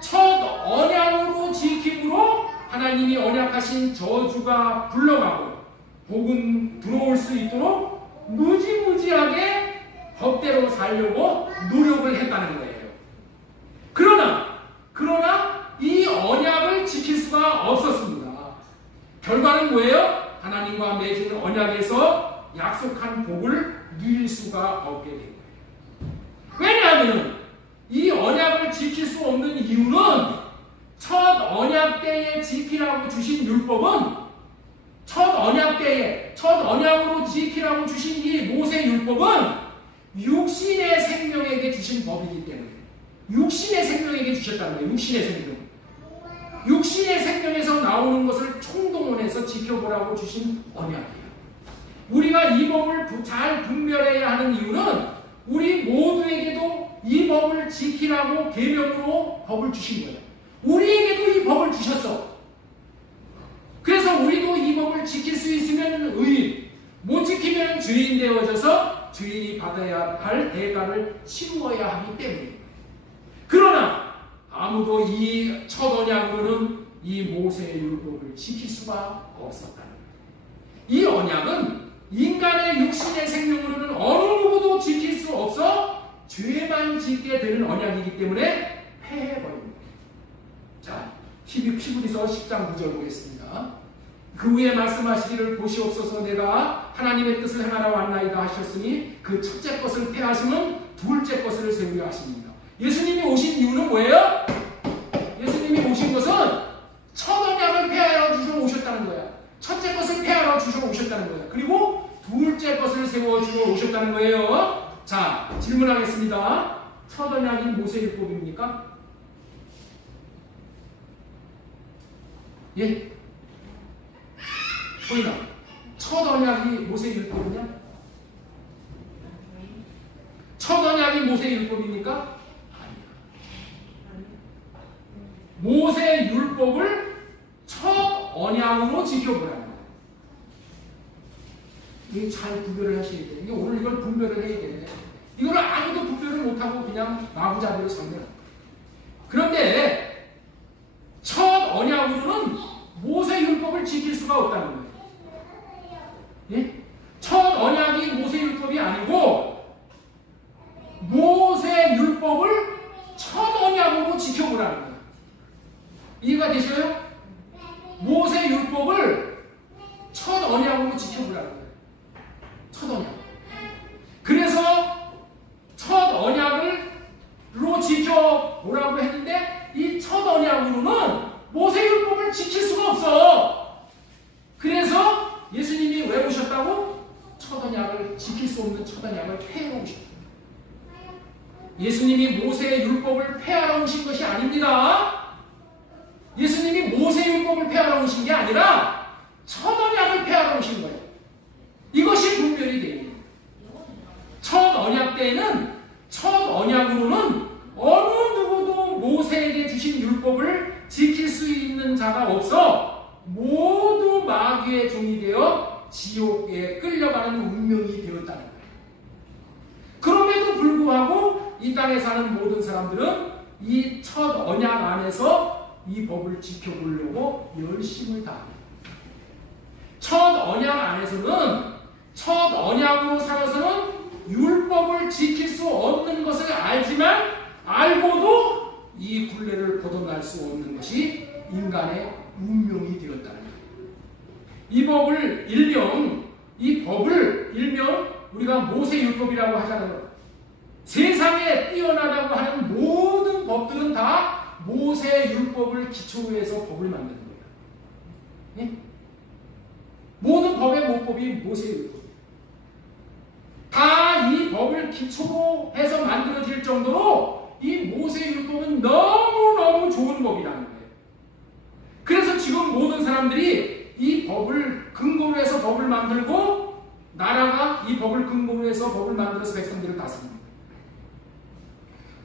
첫 언약으로 지킴으로 하나님이 언약하신 저주가 물러가고 복은 들어올 수 있도록 무지무지하게 법대로 살려고 노력을 했다는 거예요. 그러나 이 언약을 지킬 수가 없었습니다. 결과는 뭐예요? 하나님과 맺은 언약에서 약속한 복을 누릴 수가 없게 된 거예요. 왜냐하면 이 언약을 지킬 수 없는 이유는 첫 언약 때에 지키라고 주신 율법은 첫 언약으로 지키라고 주신 이 모세 율법은 육신의 생명에게 주신 법이기 때문에 육신의 생명에게 주셨다는 거예요. 육신의 생명에서 나오는 것을 총동원해서 지켜보라고 주신 언약이에요. 우리가 이 법을 잘 분별해야 하는 이유는 우리 모두에게도 이 법을 지키라고 계명으로 법을 주신 거예요. 우리에게도 이 법을 주셨어. 그래서 우리도 이 법을 지킬 수 있으면 의인, 못 지키면 죄인 되어져서 죄인이 받아야 할 대가를 치루어야 하기 때문입니다. 그러나 아무도 이 첫 언약으로는 이 모세의 율법을 지킬 수가 없었다는 거예요. 이 언약은 인간의 육신의 생명으로는 어느 누구도 지킬 수 없어 죄만 짓게 되는 언약이기 때문에 폐해버립니다. 자, 히브리서 10장 9절 보겠습니다. 그 후에 말씀하시기를 보시옵소서 내가 하나님의 뜻을 행하러 왔나이다 하셨으니 그 첫째 것을 폐하시면 둘째 것을 세우려 하십니다. 예수님이 오신 이유는 뭐예요? 예수님이 오신 것은 첫 언약을 폐하러 주셔 오셨다는 거야. 첫째 것을 폐하러 주셔 오셨다는 거야. 그리고 둘째 것을 세워 주셔 오셨다는 거예요. 자, 질문하겠습니다. 첫 언약이 모세율법입니까? 예? 보이나? 첫 언약이 모세율법이냐? 첫 언약이 모세율법입니까? 아니야. 모세율법을 첫 언약으로 지켜보라는 거야. 이게 잘 분별을 하셔야 돼. 이게 오늘 이걸 분별을 해야 돼. 이걸 아무도 분별을 못하고 그냥 마구잡이로 설명해. 그런데 첫 언약으로는 모세율법을 지킬 수가 없다는 거예요. 예? 첫 언약이 모세율법이 아니고 모세율법을 첫 언약으로 지켜보라는 거예요. 이해가 되셔요? 모세율법을 첫 언약으로 지켜보라는 거예요. 첫 언약. 그래서 첫 언약으로 지켜보라고 했는데 이 첫 언약으로는 모세율법을 지킬 수가 없어. 그래서 예수님이 왜 오셨다고? 첫 언약을 지킬 수 없는 첫 언약을 폐하러 오셨다. 예수님이 모세의 율법을 폐하러 오신 것이 아닙니다. 예수님이 모세의 율법을 폐하러 오신 게 아니라 첫 언약을 폐하러 오신 거예요. 이것이 분별이 돼요. 첫 언약 때에는 첫 언약으로는 어느 누구도 모세에게 주신 율법을 지킬 수 있는 자가 없어 모두 마귀의 종이 되어 지옥에 끌려가는 운명이 되었다는 거예요. 그럼에도 불구하고 이 땅에 사는 모든 사람들은 이 첫 언약 안에서 이 법을 지켜보려고 열심을 다합니다. 첫 언약 안에서는 첫 언약으로 살아서는 율법을 지킬 수 없는 것을 알지만 알고도 이 굴레를 벗어날 수 없는 것이 인간의 운명이 되었다는 거예요. 이 법을 일명 우리가 모세율법이라고 하잖아요. 세상에 뛰어나다고 하는 모든 법들은 다 모세율법을 기초로 해서 법을 만드는 거예요. 예? 모든 법의 모법이 모세율법이에요. 다 이 법을 기초로 해서 만들어질 정도로 이 모세율법은 너무너무 좋은 법이라는 거예요. 그래서 지금 모든 사람들이 이 법을 근거로 해서 법을 만들고 나라가 이 법을 근거로 해서 법을 만들어서 백성들을 다스립니다.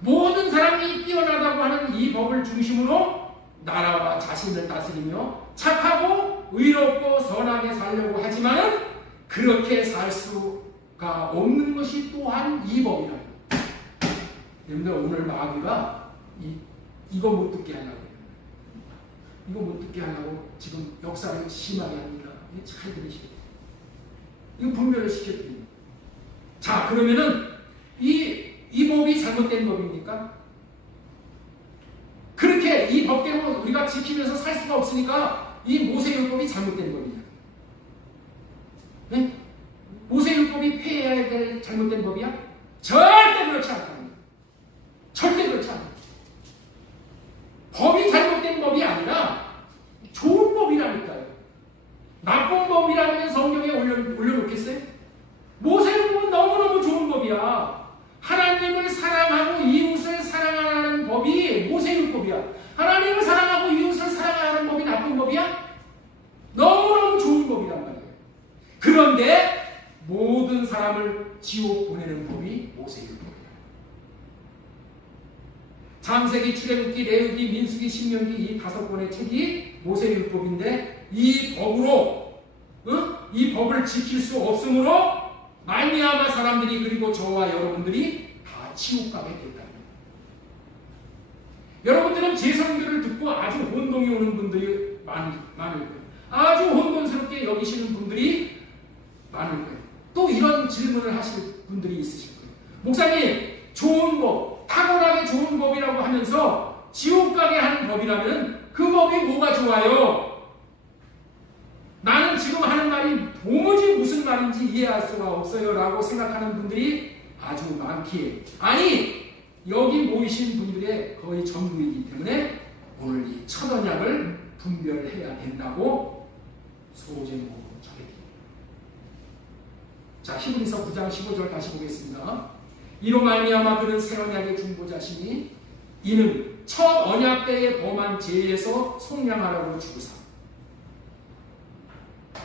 모든 사람이 뛰어나다고 하는 이 법을 중심으로 나라와 자신을 다스리며 착하고 의롭고 선하게 살려고 하지만은 그렇게 살 수가 없는 것이 또한 이 법이라는 거예요. 여러분들 오늘 마귀가 이거 못 듣게 하려고 해요. 이거 못 듣게 하려고 지금 역사를 심하게 합니다. 잘 들으시고 이거 분별을 시켜드립니다. 자, 그러면은 이 법이 잘못된 법입니까? 그렇게 이 법대로 우리가 지키면서 살 수가 없으니까 이 모세율법이 잘못된 법이냐? 네? 모세율법이 폐해야 될 잘못된 법이야? 절대 그렇지 않다. 절대 그렇지 않다. 법이 잘못된 법이 아니라 좋은 법이라니까요. 나쁜 법이라면 성경에 올려놓겠어요? 모세율법은 너무너무 좋은 법이야. 하나님을 사랑하고 이웃을 사랑하는 법이 모세율법이야. 하나님을 사랑하고 이웃을 사랑하는 법이 나쁜 법이야? 너무너무 좋은 법이란 말이에요. 그런데 모든 사람을 지옥 보내는 법이 모세율법이야. 창세기, 출애굽기, 레위기, 민수기, 신명기 이 5권의 책이 모세율법인데 이 법으로 이 법을 지킬 수 없으므로 말미암아 사람들이 그리고 저와 여러분들이 다 지옥 가게 됐다. 여러분들은 제 설교를 듣고 아주 혼동이 오는 분들이 많을 거예요. 아주 혼돈스럽게 여기시는 분들이 많을 거예요. 또 이런 질문을 하실 분들이 있으실 거예요. 목사님, 좋은 법, 탁월하게 좋은 법이라고 하면서 지옥 가게 하는 법이라면 그 법이 뭐가 좋아요? 나는 지금 하는 말이 도무지 무슨 말인지 이해할 수가 없어요 라고 생각하는 분들이 아주 많기에, 아니 여기 모이신 분들의 거의 전부이기 때문에 오늘 이 첫 언약을 분별해야 된다고 소제목으로 전해드립니다. 자, 히브리서 9장 15절 다시 보겠습니다. 이로 말미암아 그는 새 언약의 중보자시니 이는 첫 언약 때에 범한 죄에서 속량하라고 주구사.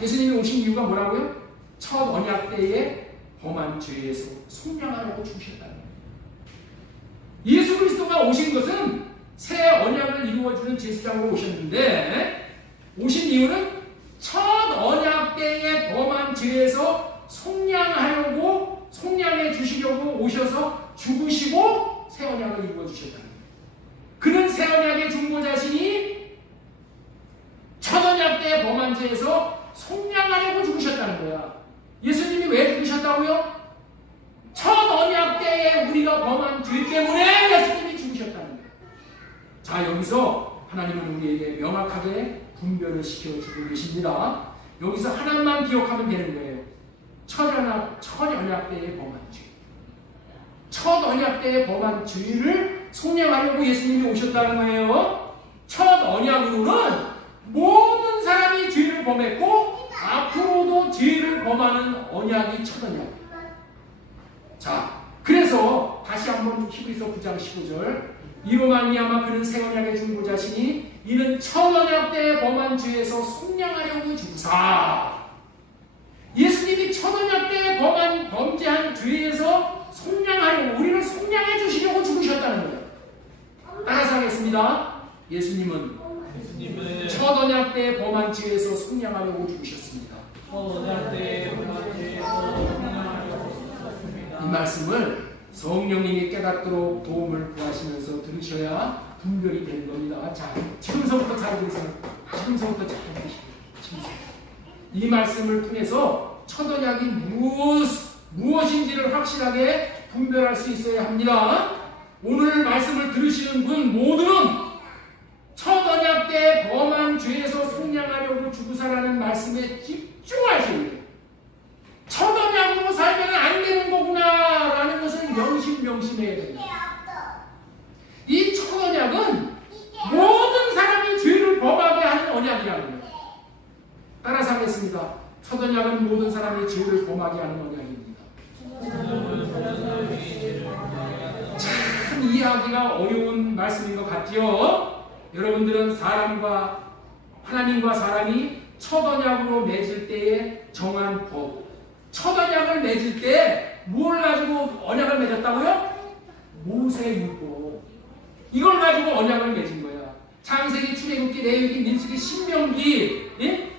예수님이 오신 이유가 뭐라고요? 첫 언약 때에 범한 죄에서 속량하라고 주셨다는 거예요. 예수 그리스도가 오신 것은 새 언약을 이루어주는 제사장으로 오셨는데, 오신 이유는 첫 언약 때에 범한 죄에서 속량해 주시려고 오셔서 죽으시고 새 언약을 이루어 주셨다는 거예요. 그는 새 언약의 중보자시니 첫 언약 때에 범한 죄에서 속량하려고 죽으셨다는 거야. 예수님이 왜 죽으셨다고요? 첫 언약 때에 우리가 범한 죄 때문에 예수님이 죽으셨다는 거예요. 자, 여기서 하나님은 우리에게 명확하게 분별을 시켜주고 계십니다. 여기서 하나만 기억하면 되는 거예요. 첫 언약 때에 범한 죄. 첫 언약 때에 범한 죄를 속량하려고 예수님이 오셨다는 거예요. 첫 언약으로는 모든 사람이 죄를 범했고 앞으로도 죄를 범하는 언약이 첫 언약. 자, 그래서 다시 한번 히브리서 9장 15절 이로 말미암아 그는 새 언약의 중보자시니 이는 첫 언약 때에 범한 죄에서 속량하려고 주사. 예수님이 첫 언약 때에 범죄한 죄에서 속량하려고, 우리를 속량해 주시려고 죽으셨다는 거예요. 따라서 하겠습니다. 예수님은 첫 언약 때에 범한 죄에서 속량하려고 죽으셨습니다. 이 말씀을 성령님이 깨닫도록 도움을 구하시면서 들으셔야 분별이 되는 겁니다. 자, 지금서부터 잘 들으세요. 지금서부터 잘 들으시고, 이 말씀을 통해서 첫 언약이 무엇인지를 확실하게 분별할 수 있어야 합니다. 오늘 말씀을 들으시는 분 모두는 첫 언약 때 범한 죄에서 속량하려고 죽으사라는 말씀에 집중하셔야 돼요. 첫 언약으로 살면 안 되는 거구나 라는 것을 명심해야 됩니다. 이 첫 언약은 모든 사람이 죄를 범하게 하는 언약이라는 거예요. 따라서 하겠습니다. 첫 언약은 모든 사람이 죄를 범하게 하는 언약입니다. 참 이해하기가 어려운 말씀인 것 같지요? 여러분들은 하나님과 사람이 첫 언약으로 맺을 때에 정한 법, 첫 언약을 맺을 때 뭘 가지고 언약을 맺었다고요? 모세율법. 이걸 가지고 언약을 맺은 거야. 창세기, 출애굽기, 레위기, 민수기, 신명기, 예?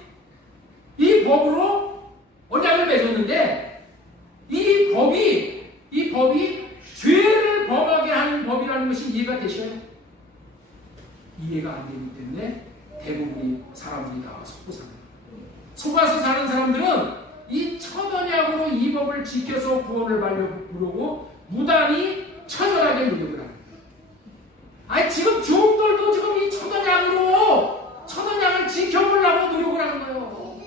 이 법으로 언약을 맺었는데 이 법이 죄를 범하게 하는 법이라는 것이 이해가 되셔요? 이해가 안 되기 때문에 대부분의 사람들이 다 속고 사는 거예요. 속아서 사는 사람들은 이 첫 언약으로 이 법을 지켜서 구원을 받으려고 무단히 처절하게 노력을 합니다. 아니 지금 종들도 지금 이 첫 언약을 지켜보려고 노력을 하는 거예요.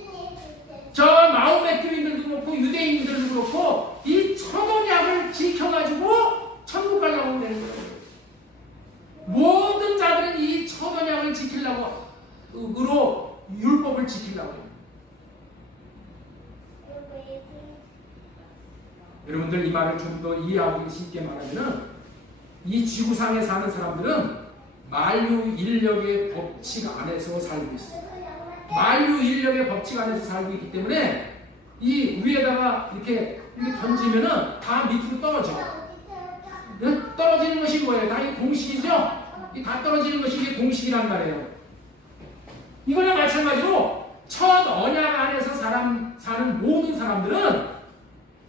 저 마호메 교인들도 그렇고 유대인들도 그렇고 이 첫 언약을 지켜가지고 천국 가려고 하는 거예요. 모든 자들은 이 첫 언약을 지키려고 율법을 지키려고 해요. 여러분들 이 말을 좀 더 이해하기 쉽게 말하면 이 지구상에 사는 사람들은 만유인력의 법칙 안에서 살고 있어요. 만유인력의 법칙 안에서 살고 있기 때문에 이 위에다가 이렇게 던지면은 다 밑으로 떨어져. 떨어지는 것이 뭐예요? 다 이 공식이죠? 이 다 떨어지는 것이 이게 공식이란 말이에요. 이거랑 마찬가지로 첫 언약 안에서 사는 모든 사람들은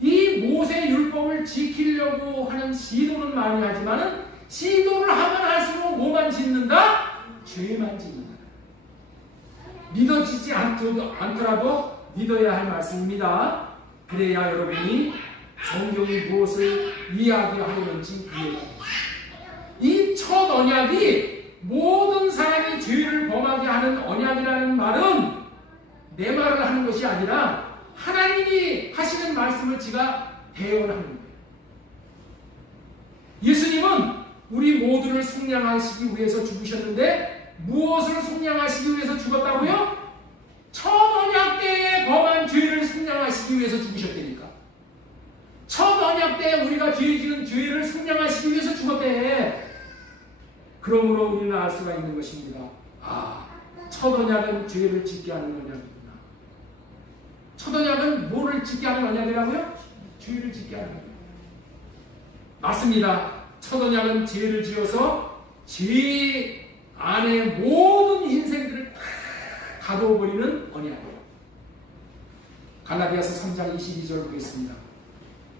이 모세 율법을 지키려고 하는 시도는 많이 하지만은 시도를 하면 할수록 뭐만 짓는다? 죄만 짓는다. 믿어지지 않더라도 믿어야 할 말씀입니다. 그래야 여러분이 성경이 무엇을 이야기하는지 이해가 됩니다. 이 첫 언약이 모든 사람이 죄를 범하게 하는 언약이라는 말은 내 말을 하는 것이 아니라 하나님이 하시는 말씀을 제가 대언하는 거예요. 예수님은 우리 모두를 속량하시기 위해서 죽으셨는데 무엇을 속량하시기 위해서 죽었다고요? 첫 언약 때에 범한 죄를 속량하시기 위해서 죽으셨다니까. 첫 언약 때 우리가 죄 지은 죄를 속량하시기 위해서 죽었대. 그러므로 우리는 알 수가 있는 것입니다. 첫 언약은 죄를 짓게 하는 언약이구나. 첫 언약은 뭐를 짓게 하는 언약이라고요? 죄를 짓게 하는 언약. 맞습니다. 첫 언약은 죄를 지어서 죄 안에 모든 인생들을 다 가둬버리는 언약이에요. 갈라디아서 3장 22절 보겠습니다.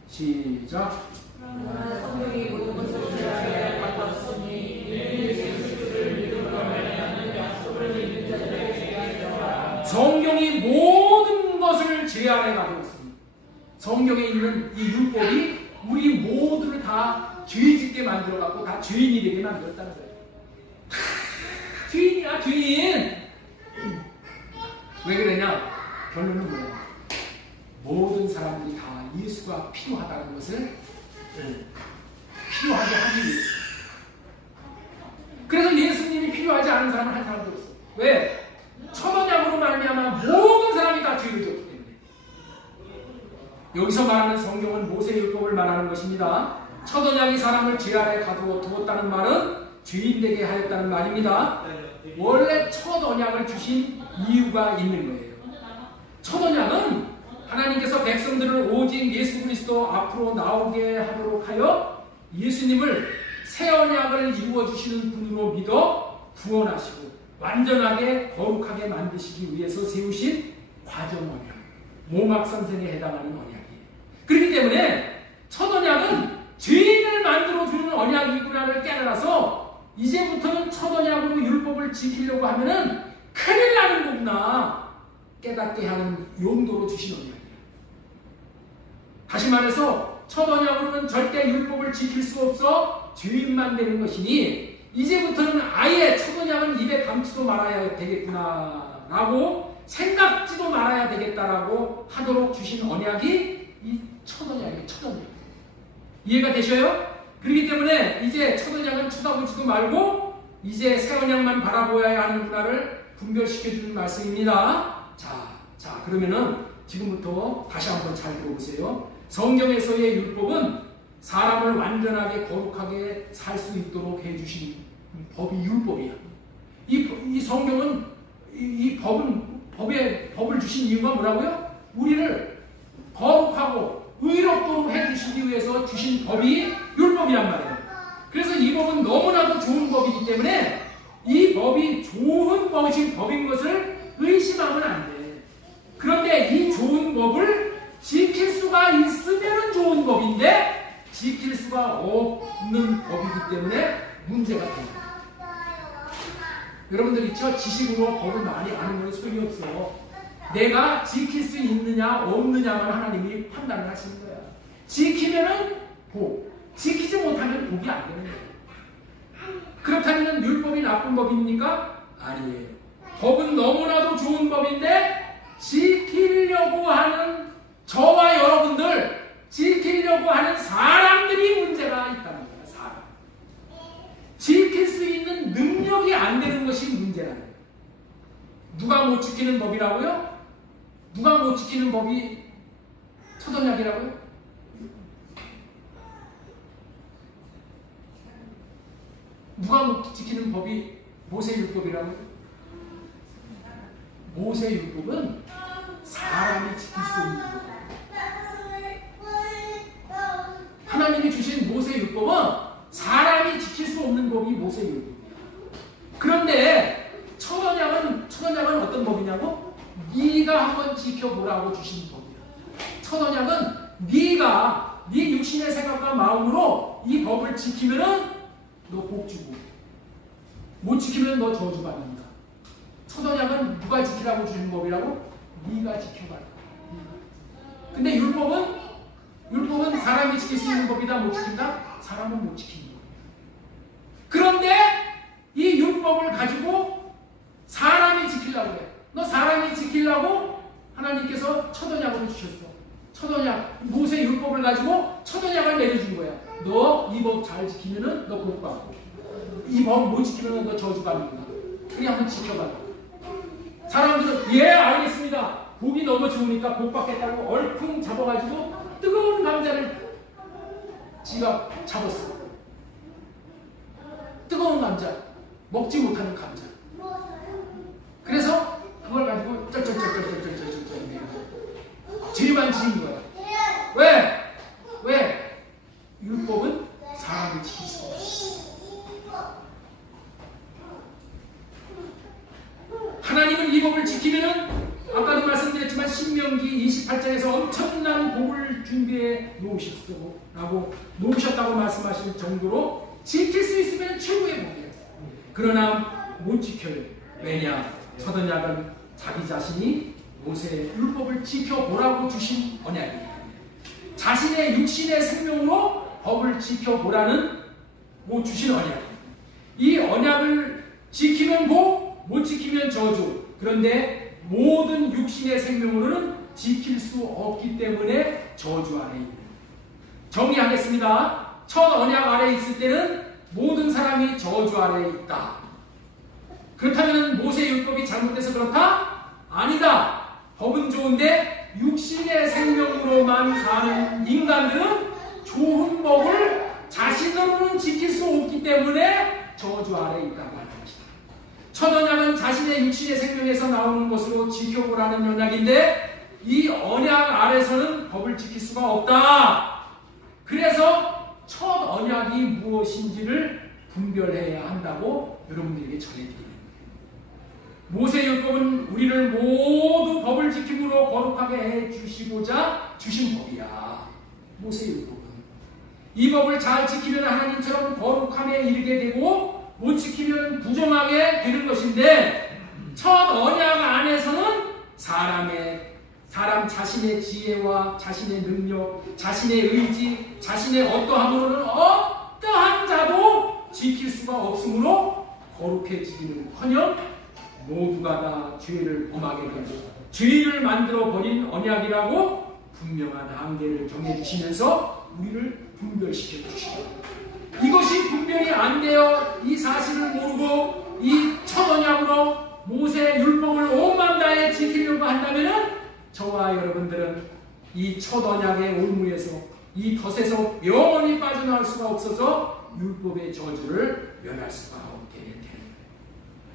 시작. 성경이 모든 것을 죄하게 바꿨으니 성경이 모든 것을 죄 안에 가두었습니다. 성경에 있는 이 율법이 우리 모두를 다 죄짓게 만들어갖고 다 죄인이 되게 만들었다는 거예요. 죄인이야, 죄인. 왜 그러냐? 결론은 뭐야? 모든 사람들이 다 예수가 필요하다는 것을 필요하게 하기 위해서. 그래서 예수님이 필요하지 않은 사람은 한 사람도 없어. 왜? 첫 언약으로 말미암아 모든 사람이 다 죄를 졌기 때문에. 여기서 말하는 성경은 모세율법을 말하는 것입니다. 첫 언약이 사람을 죄 아래 가두어 두었다는 말은 죄인 되게 하였다는 말입니다. 원래 첫 언약을 주신 이유가 있는 거예요. 첫 언약은 하나님께서 백성들을 오직 예수 그리스도 앞으로 나오게 하도록 하여 예수님을 새 언약을 이루어 주시는 분으로 믿어 구원하시고 완전하게 거룩하게 만드시기 위해서 세우신 과정 언약, 모막선생에 해당하는 언약이에요. 그렇기 때문에 첫 언약은 죄인을 만들어주는 언약이구나를 깨달아서 이제부터는 첫 언약으로 율법을 지키려고 하면은 큰일 나는 거구나 깨닫게 하는 용도로 주신 언약이에요. 다시 말해서 첫 언약으로는 절대 율법을 지킬 수 없어 죄인만 되는 것이니 이제부터는 아예 첫 언약은 입에 담지도 말아야 되겠구나 라고 생각지도 말아야 되겠다라고 하도록 주신 언약이 이 첫 언약이에요. 첫 언약. 이해가 되셔요? 그렇기 때문에 이제 첫 언약은 쳐다보지도 말고 이제 새 언약만 바라보아야 하는구나를 분별시켜주는 말씀입니다. 자 그러면은 지금부터 다시 한번 잘 들어보세요. 성경에서의 율법은 사람을 완전하게 거룩하게 살 수 있도록 해주신 법이 율법이야. 이 성경은 이 법을 주신 이유가 뭐라고요? 우리를 거룩하고 의롭도록 해주시기 위해서 주신 법이 율법이란 말이에요. 그래서 이 법은 너무나도 좋은 법이기 때문에 이 법이 좋은 법인 것을 의심하면 안 돼. 그런데 이 좋은 법을 지킬 수가 있으면 좋은 법인데 지킬 수가 없는 법이기 때문에 문제가 됩니다. 여러분들 있죠? 지식으로 법을 많이 아는 건 소용이 없어. 내가 지킬 수 있느냐 없느냐만 하나님이 판단을 하시는 거야. 지키면은 복, 지키지 못하면 복이 안 되는 거야. 그렇다면 율법이 나쁜 법입니까? 아니에요. 법은 너무나도 좋은 법인데 지키려고 하는 저와 여러분들, 지키려고 하는 사람들이 문제가 있다는 거야. 사람. 지킬 수 있는 능력이 안 되는 것이 문제라는 거야. 누가 못 지키는 법이라고요? 누가 못 지키는 법이 첫 언약이라고요? 누가 못 지키는 법이 모세율법이라고요? 모세율법은 사람이 지킬 수 있는 법. 하나님이 주신 모세율법은 사람이 지킬 수 없는 법이 모세율법이에요. 그런데 첫 언약은 어떤 법이냐고? 네가 한번 지켜보라고 주신 법이야. 첫 언약은 네가 네 육신의 생각과 마음으로 이 법을 지키면은 너 복 주고, 못 지키면 너 저주 받는다. 첫 언약은 누가 지키라고 주신 법이라고? 네가 지켜봐라. 근데 율법은 사람이 지킬 수 있는 법이다. 못 지킨다? 사람은 못 지키는 거예요. 그런데 이 율법을 가지고 사람이 지키려고 해. 너 사람이 지키려고 하나님께서 첫 언약을 주셨어. 첫 언약, 모세 율법을 가지고 첫 언약을 내려준 거야. 너 이 법 잘 지키면은 너 복 받고, 이 법 못 지키면은 너 저주 받는다. 그래 한번 지켜봐. 사람들은 예 알겠습니다. 복이 너무 좋으니까 복 받겠다고 얼쿵 잡아가지고 뜨거운 감자를 지가 잡았어. 뜨거운 감자, 먹지 못하는 감자. 그래서 그걸 가지고 쩔쩔쩔쩔쩔쩔쩔쩔 죄만 지은 거야. 왜? 율법은 사람을 지킬 수 없어. 하나님은 이 법을 지키면은 아까도 말씀드렸지만 신명기 28장에서 엄청난 복을 준비해 놓으셨다고 말씀하실 정도로 지킬 수 있으면 최고의 복이에요. 그러나 못 지켜요. 왜냐? 첫 언약은 자기 자신이 모세의 율법을 지켜보라고 주신 언약이에요. 자신의 육신의 생명으로 법을 지켜보라는 주신 언약. 이 언약을 지키면 복, 못 지키면 저주. 그런데 모든 육신의 생명으로는 지킬 수 없기 때문에 저주 아래 있는. 정리하겠습니다. 첫 언약 아래 있을 때는 모든 사람이 저주 아래에 있다. 그렇다면 모세율법이 잘못돼서 그렇다? 아니다. 법은 좋은데 육신의 생명으로만 사는 인간들은 좋은 법을 자신으로는 지킬 수 없기 때문에 저주 아래에 있다고 하는 것이다. 첫 언약은 자신의 육신의 생명에서 나오는 것으로 지켜보라는 언약인데 이 언약 아래서는 법을 지킬 수가 없다. 그래서 첫 언약이 무엇인지를 분별해야 한다고 여러분들에게 전해드리는 거예요. 모세율법은 우리를 모두 법을 지킴으로 거룩하게 해주시고자 주신 법이야. 모세율법은 이 법을 잘 지키면 하나님처럼 거룩함에 이르게 되고 못 지키면 부정하게 되는 것인데 첫 언약 안에서는 사람 자신의 지혜와 자신의 능력, 자신의 의지, 자신의 어떠함으로는 어떠한 자도 지킬 수가 없으므로 거룩해지기는커녕 모두가 다 죄를 범하게 되고 죄를 만들어 버린 언약이라고 분명한 한계를 정해주시면서 우리를 분별시켜 주시고, 이것이 분별이 안 되어 이 사실을 모르고 이 첫 언약으로 모세 율법을 온만 다해 지키려고 한다면 저와 여러분들은 이 첫 언약의 올무에서 이 덫에서 영원히 빠져나올 수가 없어서 율법의 저주를 면할 수가 없게 되는 거예요.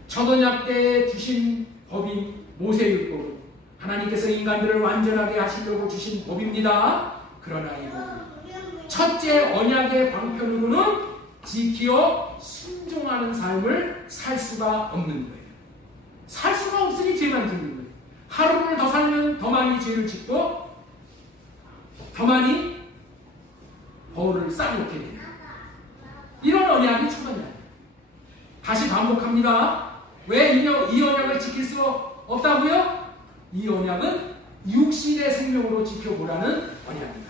첫 언약 때 주신 법인 모세율법은 하나님께서 인간들을 완전하게 하시려고 주신 법입니다. 그러나 이 법은 첫째 언약의 방편으로는 지키어 순종하는 삶을 살 수가 없는 거예요. 살 수가 없으니 죄만 짓는 거예요. 하루를 더 살면 더 많이 죄를 짓고 더 많이 벌을 쌓여놓게 돼요. 이런 언약이 첫 언약이에요. 다시 반복합니다. 왜 이 언약을 지킬 수 없다고요? 이 언약은 육신의 생명으로 지켜보라는 언약입니다.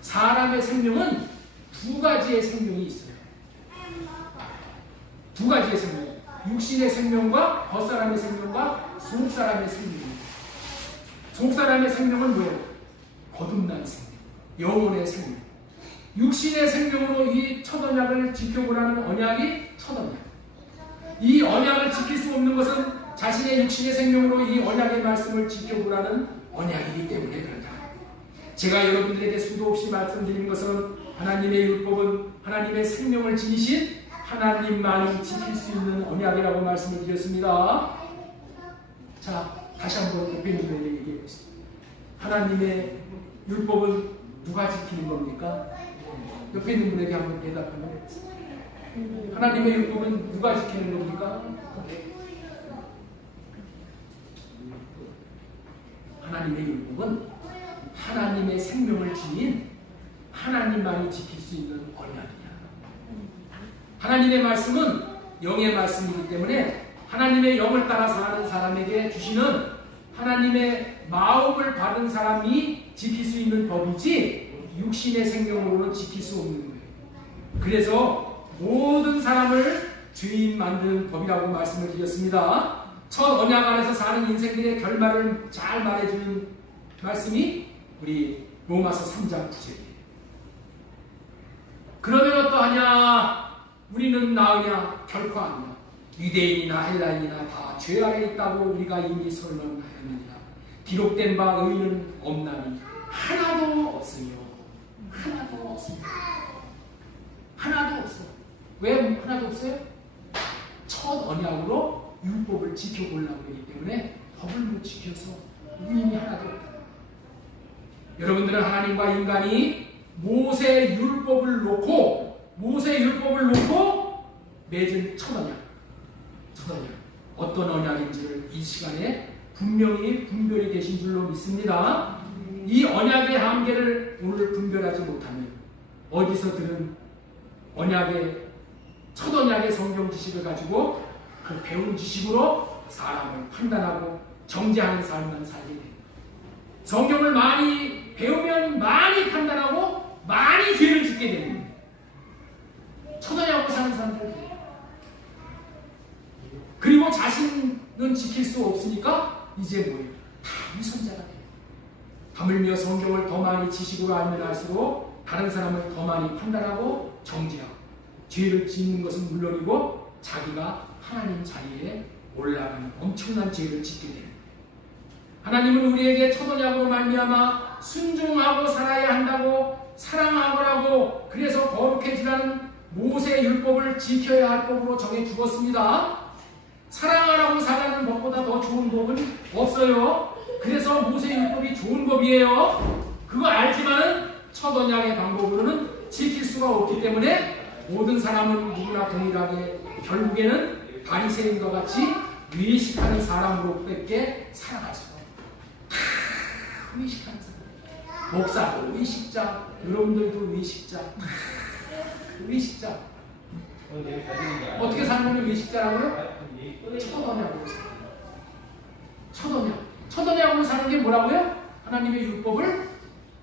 사람의 생명은 두 가지의 생명이 있어요. 두 가지의 생명. 육신의 생명과 겉사람의 생명과 속사람의 생명입니다. 속사람의 생명은 뭐예요? 거듭난 생명, 영혼의 생명. 육신의 생명으로 이 첫 언약을 지켜보라는 언약이 첫 언약. 이 언약을 지킬 수 없는 것은 자신의 육신의 생명으로 이 언약의 말씀을 지켜보라는 언약이기 때문에 그렇다. 제가 여러분들에게 수도 없이 말씀드린 것은 하나님의 율법은 하나님의 생명을 지니신 하나님만이 지킬 수 있는 언약이라고 말씀을 드렸습니다. 자, 다시 한번 대표님에게 얘기해 보겠습니다. 하나님의 율법은 누가 지키는 겁니까? 옆에 있는 분에게 한번 대답하면 하나님의 율법은 누가 지키는 겁니까? 하나님의 율법은 하나님의 생명을 지닌 하나님만이 지킬 수 있는 언약이야. 하나님의 말씀은 영의 말씀이기 때문에 하나님의 영을 따라 사는 사람에게 주시는 하나님의 마음을 받은 사람이 지킬 수 있는 법이지 육신의 생명으로는 지킬 수 없는 거예요. 그래서 모든 사람을 죄인 만드는 법이라고 말씀을 드렸습니다. 첫 언약 안에서 사는 인생들의 결말을 잘 말해주는 말씀이 우리 로마서 3장 9절이에요. 그러면 어떠하냐? 우리는 나으냐? 결코 아니냐. 유대인이나 헬라인이나 다 죄 아래 있다고 우리가 이미 설명하였느니라. 기록된 바 의인은 없나니 하나도 없으며 하나도 없습니다. 하나도 없어. 왜 하나도 없어요? 첫 언약으로 율법을 지켜보려고 하기 때문에 법을 못 지켜서 의인이 하나도 없다. 여러분들은 하나님과 인간이 모세 율법을 놓고 맺은 첫 언약. 어떤 언약인지를 이 시간에 분명히 분별이 되신 줄로 믿습니다. 이 언약의 한계를 오늘 분별하지 못하면 어디서 들은 첫 언약의 성경 지식을 가지고 그 배운 지식으로 사람을 판단하고 정죄하는 삶만 살게 됩니다. 성경을 많이 배우면 많이 판단하고 많이 죄를 짓게 됩니다. 첫 언약으로 사는 사람들. 그리고 자신은 지킬 수 없으니까 이제 뭐예요? 다 위선자가 돼요. 하물며 성경을 더 많이 지식으로 알면 알수록 다른 사람을 더 많이 판단하고 정죄하고 죄를 짓는 것은 물론이고 자기가 하나님 자리에 올라가는 엄청난 죄를 짓게 됩니다. 하나님은 우리에게 첫 언약으로 말미암아 순종하고 살아야 한다고 사랑하고라고 그래서 거룩해지라는 모세 율법을 지켜야 할 법으로 정해 주었습니다. 사랑하라고 살아가는 법보다 더 좋은 법은 없어요. 그래서 모세 율법이 좋은 법이에요. 그거 알지만은 첫 언약의 방법으로는 지킬 수가 없기 때문에 모든 사람은 누구나 동일하게 결국에는 바리새인과 같이 외식하는 사람으로밖에 살아갈 수가 없어요. 외식하는 사람. 목사도 외식자, 여러분들도 외식자. 외식자. 어떻게 사는 외식자라고요? 첫 언약으로 사는 게 뭐라고요? 하나님의 율법을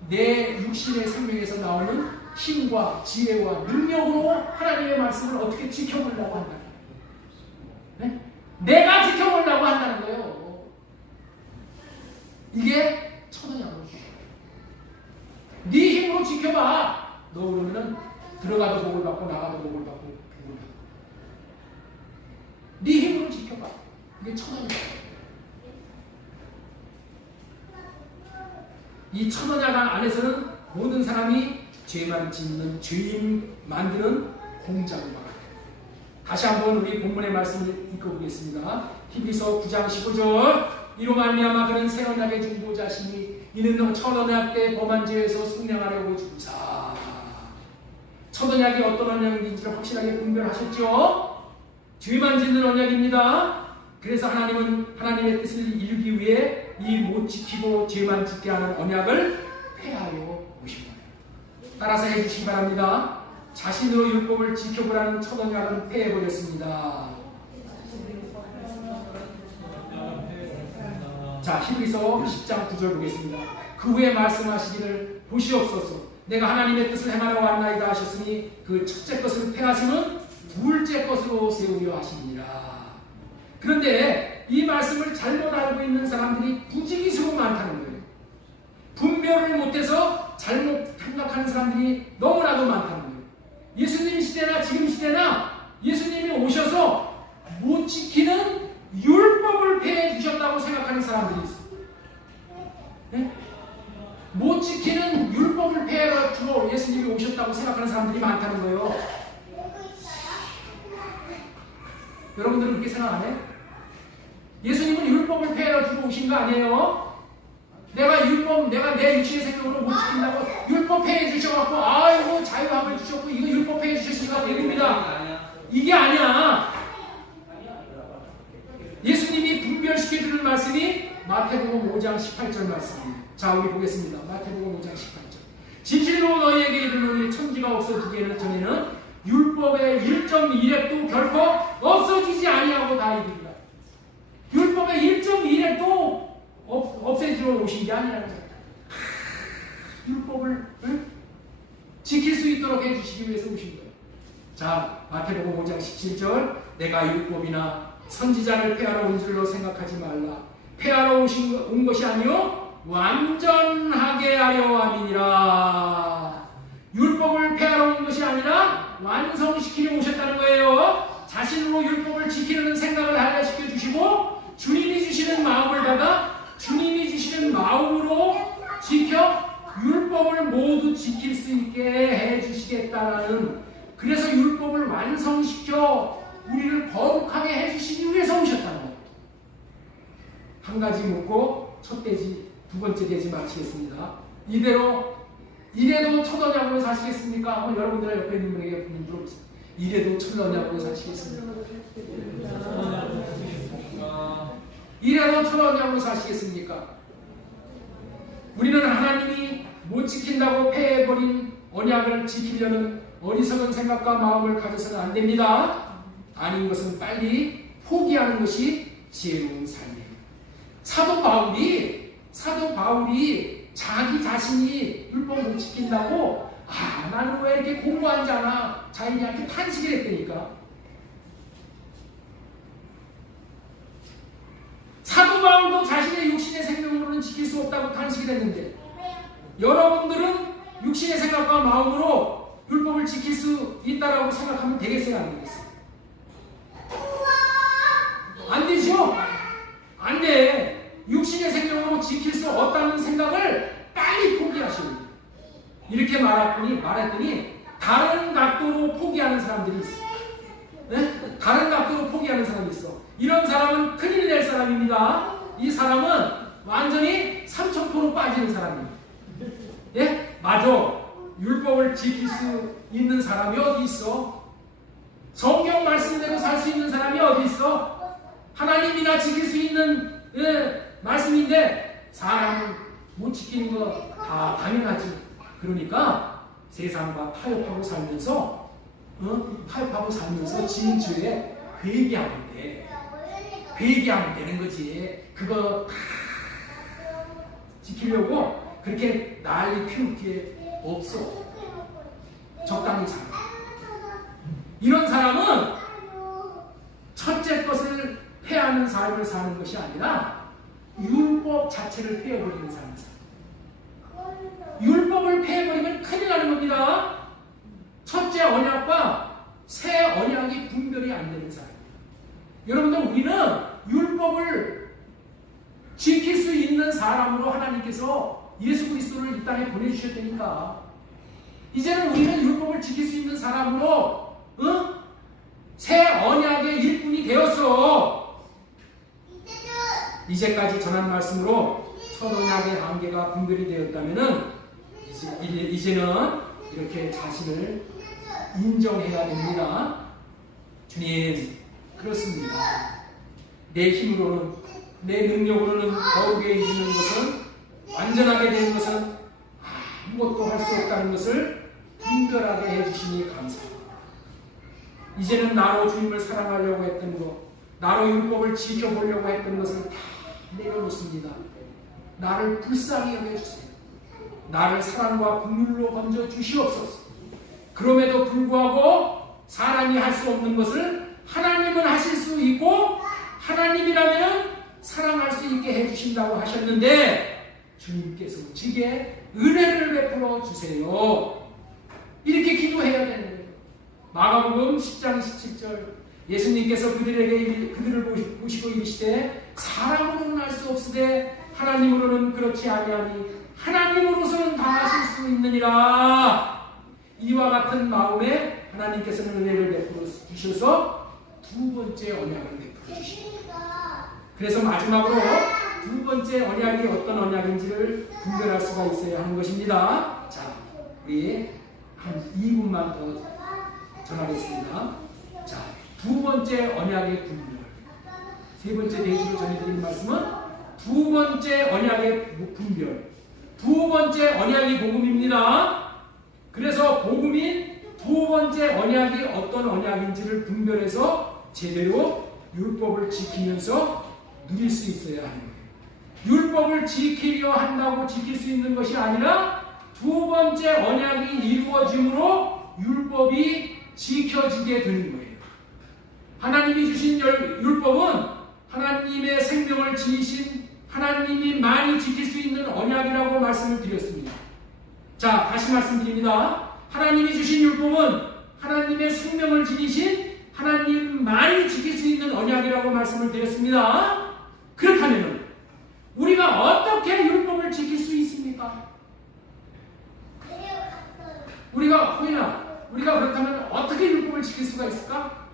내 육신의 생명에서 나오는 힘과 지혜와 능력으로 하나님의 말씀을 어떻게 지켜보려고 한다는 거예요. 네? 내가 지켜보려고 한다는 거예요. 이게 첫 언약으로. 네 힘으로 지켜봐. 너 그러면은 들어가도 복을 받고 나가도 복을 받고 네 힘으로 지켜봐. 이게 첫 언약. 이 첫 언약 안에서는 모든 사람이 죄만 짓는 죄인 만드는 공장과 같아요. 다시 한번 우리 본문의 말씀을 읽어보겠습니다. 히브리서 9장 15절 이로 말미암아 그는 새 언약의 중보자시니 이는 첫 언약 때 범한 죄에서 속량하려고 주사. 첫 언약이 어떤 언약인지를 확실하게 분별하셨죠? 죄만 짓는 언약입니다. 그래서 하나님은 하나님의 뜻을 이루기 위해 이 못 지키고 죄만 짓게 하는 언약을 폐하여 오신 거예요. 따라서 해주시기 바랍니다. 자신으로 율법을 지켜보라는 첫 언약은 폐해버렸습니다. 자, 히브리서 10장 9절 보겠습니다. 그 후에 말씀하시기를 보시옵소서 내가 하나님의 뜻을 행하러 왔나이다 하셨으니 그 첫째 것을 폐하시는 둘째 것으로 세우려 하시니라. 그런데 이 말씀을 잘못 알고 있는 사람들이 부지기수로 많다는 거예요. 분별을 못해서 잘못 생각하는 사람들이 너무나도 많다는 거예요. 예수님 시대나 지금 시대나 예수님이 오셔서 못 지키는 율법을 폐해 주셨다고 생각하는 사람들이 있어요. 네? 못 지키는 율법을 폐해 주러 예수님이 오셨다고 생각하는 사람들이 많다는 거예요. 여러분들은 그렇게 생각 안 해요? 예수님은 율법을 폐하러 주고 오신 거 아니에요? 내가 내 육신의 생명으로 못 지킨다고 율법 율법해 주셔갖고 아이고 자유함을 주셨고 이거 율법해 주셨으니까 되립니다. 이게 아니야. 예수님이 분별시켜주는 말씀이 마태복음 5장 18절 말씀이에요. 자, 우리 보겠습니다. 마태복음 5장 18절. 진실로 너희에게 이르노니 천지가 없어지기 전에는 율법의 1.1획도 결코 없어지지 아니하고 다 이르리라. 율법의 1.1획도 없애주러 오신 게 아니라는 거예요. 율법을 지킬 수 있도록 해주시기 위해서 오신 거예요. 자, 마태복음 5장 17절. 내가 율법이나 선지자를 폐하러 온 줄로 생각하지 말라. 폐하러 온 것이 아니요 완전하게 하려 함이니라. 율법을 폐하러 온 것이 아니라 완성시키려 오셨다는 거예요. 자신으로 율법을 지키려는 생각을 하게 시켜주시고 주님이 주시는 마음을 받아 주님이 주시는 마음으로 지켜 율법을 모두 지킬 수 있게 해주시겠다라는, 그래서 율법을 완성시켜 우리를 거룩하게 해주시기 위해서 오셨다는 거예요. 한 가지 묻고 첫 돼지, 두 번째 돼지 마치겠습니다. 이래도 첫 언약으로 사시겠습니까? 한번 여러분들 옆에 있는 분에게 물어보세요. 이래도 첫 언약으로 사시겠습니까? 이래도 첫 언약으로 사시겠습니까? 우리는 하나님이 못 지킨다고 폐해버린 언약을 지키려는 어리석은 생각과 마음을 가져서는 안 됩니다. 아닌 것은 빨리 포기하는 것이 지혜로운 삶이에요. 사도 바울이 자기 자신이 율법 못 지킨다고 나는 왜 이렇게 공부하지 않아? 자기한테 탄식을 했다니까. 사도 바울도 자신의 육신의 생명으로는 지킬 수 없다고 탄식을 했는데 여러분들은 육신의 생각과 마음으로 율법을 지킬 수 있다라고 생각하면 되겠어요? 안 되겠어요? 안 되죠? 안 돼. 육신의 생명으로 지킬 수 없다는 생각을 빨리 포기하시는 거예요. 이렇게 말했더니 다른 각도로 포기하는 사람들이 있어. 네? 다른 각도로 포기하는 사람이 있어. 이런 사람은 큰일 낼 사람입니다. 이 사람은 완전히 3000% 빠지는 사람이에요. 예? 맞아. 율법을 지킬 수 있는 사람이 어디 있어? 성경 말씀대로 살 수 있는 사람이 어디 있어? 하나님이나 지킬 수 있는 말씀인데 사람은 못 지키는 거 다 당연하지. 그러니까 세상과 타협하고 살면서 진주에 회개하면 돼. 회개하면 되는 거지. 그거 다 지키려고 그렇게 난리 피울 게 없어. 적당히 살아. 이런 사람은 첫째 것을 폐하는 삶을 사는 것이 아니라 율법 자체를 폐해버리는 삶을 살아. 율법을 폐해버리면 큰일 나는 겁니다. 첫째 언약과 새 언약이 분별이 안 되는 사람이에요. 여러분들, 우리는 율법을 지킬 수 있는 사람으로 하나님께서 예수 그리스도를 이 땅에 보내주셨다니까. 이제는 우리는 율법을 지킬 수 있는 사람으로 새 언약의 일꾼이 되었어. 이제까지 전한 말씀으로 첫 언약의 한계가 분별이 되었다면은 이제는 이렇게 자신을 인정해야 됩니다. 주님, 그렇습니다. 내 힘으로는, 내 능력으로는 거룩에 이르는 것은, 완전하게 되는 것은 아무것도 할 수 없다는 것을 분별하게 해주시니 감사합니다. 이제는 나로 주님을 사랑하려고 했던 것, 나로 율법을 지켜보려고 했던 것을 다 내려놓습니다. 나를 불쌍히 여겨주세요. 나를 사랑과 긍휼로 건져 주시옵소서. 그럼에도 불구하고 사람이 할 수 없는 것을 하나님은 하실 수 있고, 하나님이라면 사랑할 수 있게 해주신다고 하셨는데 주님께서 제게 은혜를 베풀어 주세요. 이렇게 기도해야 되는 거예요. 마가복음 10장 17절, 예수님께서 그들을 보시고 이르시되 사람으로는 할 수 없으되 하나님으로는 그렇지 아니하니 하나님으로서는 다 하실 수 있느니라. 이와 같은 마음에 하나님께서는 은혜를 베풀어 주셔서 두 번째 언약을 베풀어 주십니다. 그래서 마지막으로 두 번째 언약이 어떤 언약인지를 분별할 수가 있어야 하는 것입니다. 자, 우리 한 2분만 더 전하겠습니다. 자, 두 번째 언약의 분별. 세 번째 내주로 전해드린 말씀은 두 번째 언약의 분별. 두 번째 언약이 복음입니다. 그래서 복음인 두 번째 언약이 어떤 언약인지를 분별해서 제대로 율법을 지키면서 누릴 수 있어야 하는 거예요. 율법을 지키려 한다고 지킬 수 있는 것이 아니라 두 번째 언약이 이루어짐으로 율법이 지켜지게 되는 거예요. 하나님이 주신 율법은 하나님의 생명을 지니신 하나님이 많이 지킬 수 있는 언약이라고 말씀을 드렸습니다. 자, 다시 말씀드립니다. 하나님이 주신 율법은 하나님의 생명을 지니신 하나님만이 지킬 수 있는 언약이라고 말씀을 드렸습니다. 그렇다면 우리가 어떻게 율법을 지킬 수 있습니까? 우리가 그렇다면 어떻게 율법을 지킬 수가 있을까?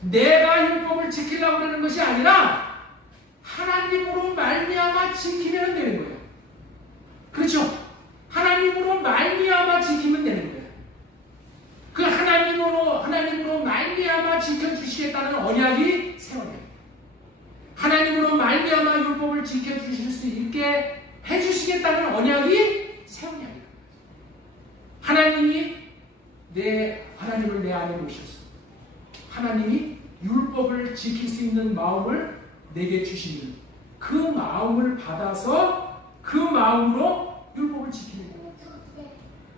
내가 율법을 지키려고 하는 것이 아니라 하나님으로 말미암아 지키면 되는 거예요. 그렇죠? 하나님으로 말미암아 지키면 되는 거예요. 그 하나님으로 말미암아 지켜주시겠다는 언약이 새 언약이에요. 하나님으로 말미암아 율법을 지켜주실 수 있게 해주시겠다는 언약이 새 언약이에요. 하나님을 내 안에 모셔서 하나님이 율법을 지킬 수 있는 마음을 내게 주시는 그 마음을 받아서 그 마음으로 율법을 지키는 거예요.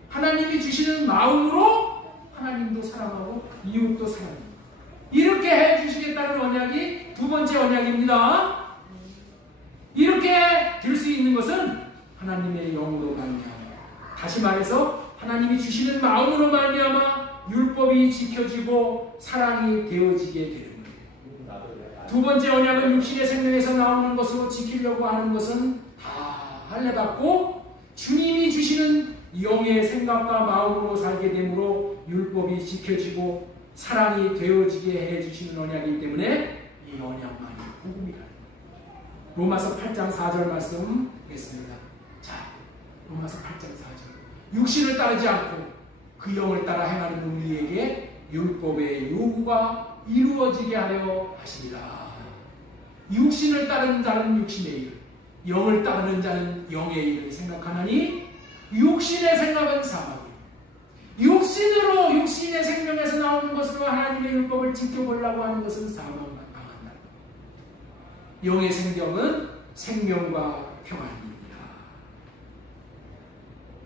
하나님이 주시는 마음으로 하나님도 사랑하고 이웃도 사랑합니다. 이렇게 해주시겠다는 언약이 두 번째 언약입니다. 이렇게 될 수 있는 것은 하나님의 영으로 말미암아, 다시 말해서 하나님이 주시는 마음으로 말미암아 율법이 지켜지고 사랑이 되어지게 되는 거예요. 두 번째 언약은 육신의 생명에서 나오는 것으로 지키려고 하는 것은 다 할례받고 주님이 주시는 영의 생각과 마음으로 살게 되므로 율법이 지켜지고 사랑이 되어지게 해주시는 언약이기 때문에 이 언약만이 복음이라는 거예요. 로마서 8장 4절 말씀 보겠습니다. 자, 로마서 8장 4절. 육신을 따르지 않고 그 영을 따라 행하는 우리에게 율법의 요구가 이루어지게 하려 하시니라. 육신을 따르는 자는 육신의 일, 영을 따르는 자는 영의 일을 생각하나니 육신의 생각은 사망이요. 육신으로 육신의 생명에서 나오는 것으로 하나님의 율법을 지켜보려고 하는 것은 사망을 당한다. 영의 생명은 생명과 평안입니다.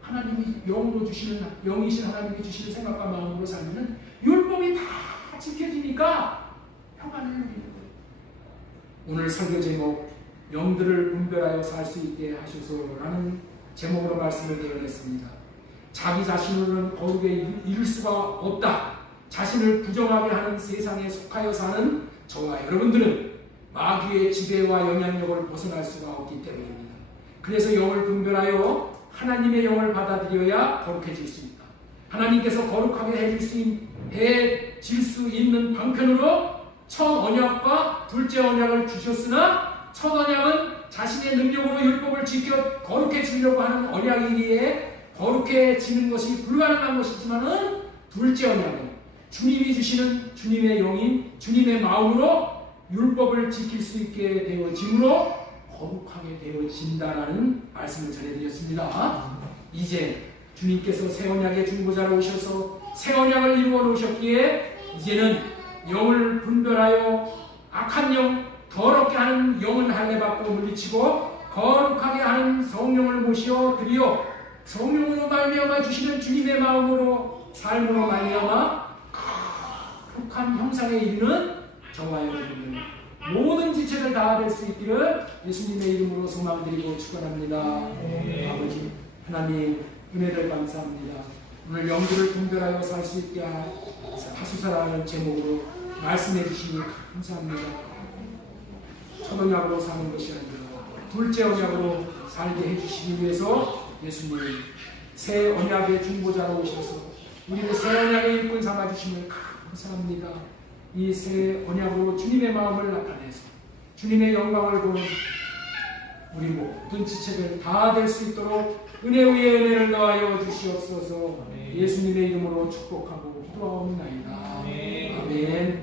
하나님이 영으로 주시는, 영이신 하나님이 주시는 생각과 마음으로 살면 율법이 다 지켜지니까 평안을 누리는 거예요. 오늘 설교 제목 영들을 분별하여 살 수 있게 하소서라는 제목으로 말씀을 드려냈습니다. 자기 자신으로는 거룩에 이를 수가 없다. 자신을 부정하게 하는 세상에 속하여 사는 저와 여러분들은 마귀의 지배와 영향력을 벗어날 수가 없기 때문입니다. 그래서 영을 분별하여 하나님의 영을 받아들여야 거룩해질 수 있다. 하나님께서 거룩하게 해질 수 있는 방편으로 첫 언약과 둘째 언약을 주셨으나 첫 언약은 자신의 능력으로 율법을 지켜 거룩해지려고 하는 언약이기에 거룩해지는 것이 불가능한 것이지만은 둘째 언약은 주님이 주시는 주님의 영인 주님의 마음으로 율법을 지킬 수 있게 되어짐으로 거룩하게 되어진다라는 말씀을 전해드렸습니다. 이제 주님께서 새 언약의 중보자로 오셔서 새 언약을 이루어 놓으셨기에 이제는 영을 분별하여 악한 영, 더럽게 하는 영은 할례받고 물리치고 거룩하게 하는 성령을 모시어 드리어 성령으로 말미암아 주시는 주님의 마음으로 삶으로 말미암아 거룩한 형상에 이르는 저와 여러분들 모든 지체를 다할 수 있기를 예수님의 이름으로 소망드리고 축원합니다. 아버지 하나님 은혜를 감사합니다. 오늘 영들을 분별하여 살 수 있게 하소서라는 제목으로 말씀해 주시니 감사합니다. 첫 언약으로 사는 것이 아니라 둘째 언약으로 살게 해주시기 위해서 예수님 새 언약의 중보자로 오셔서 우리를 새 언약의 일꾼 삼아주심을 감사합니다. 이 새 언약으로 주님의 마음을 나타내서 주님의 영광을 보는 우리 모든 지체들 다 될 수 있도록 은혜 위에 은혜를 더하여 주시옵소서. 아멘. 예수님의 이름으로 축복하고 기도하옵나이다. 아멘. 아멘.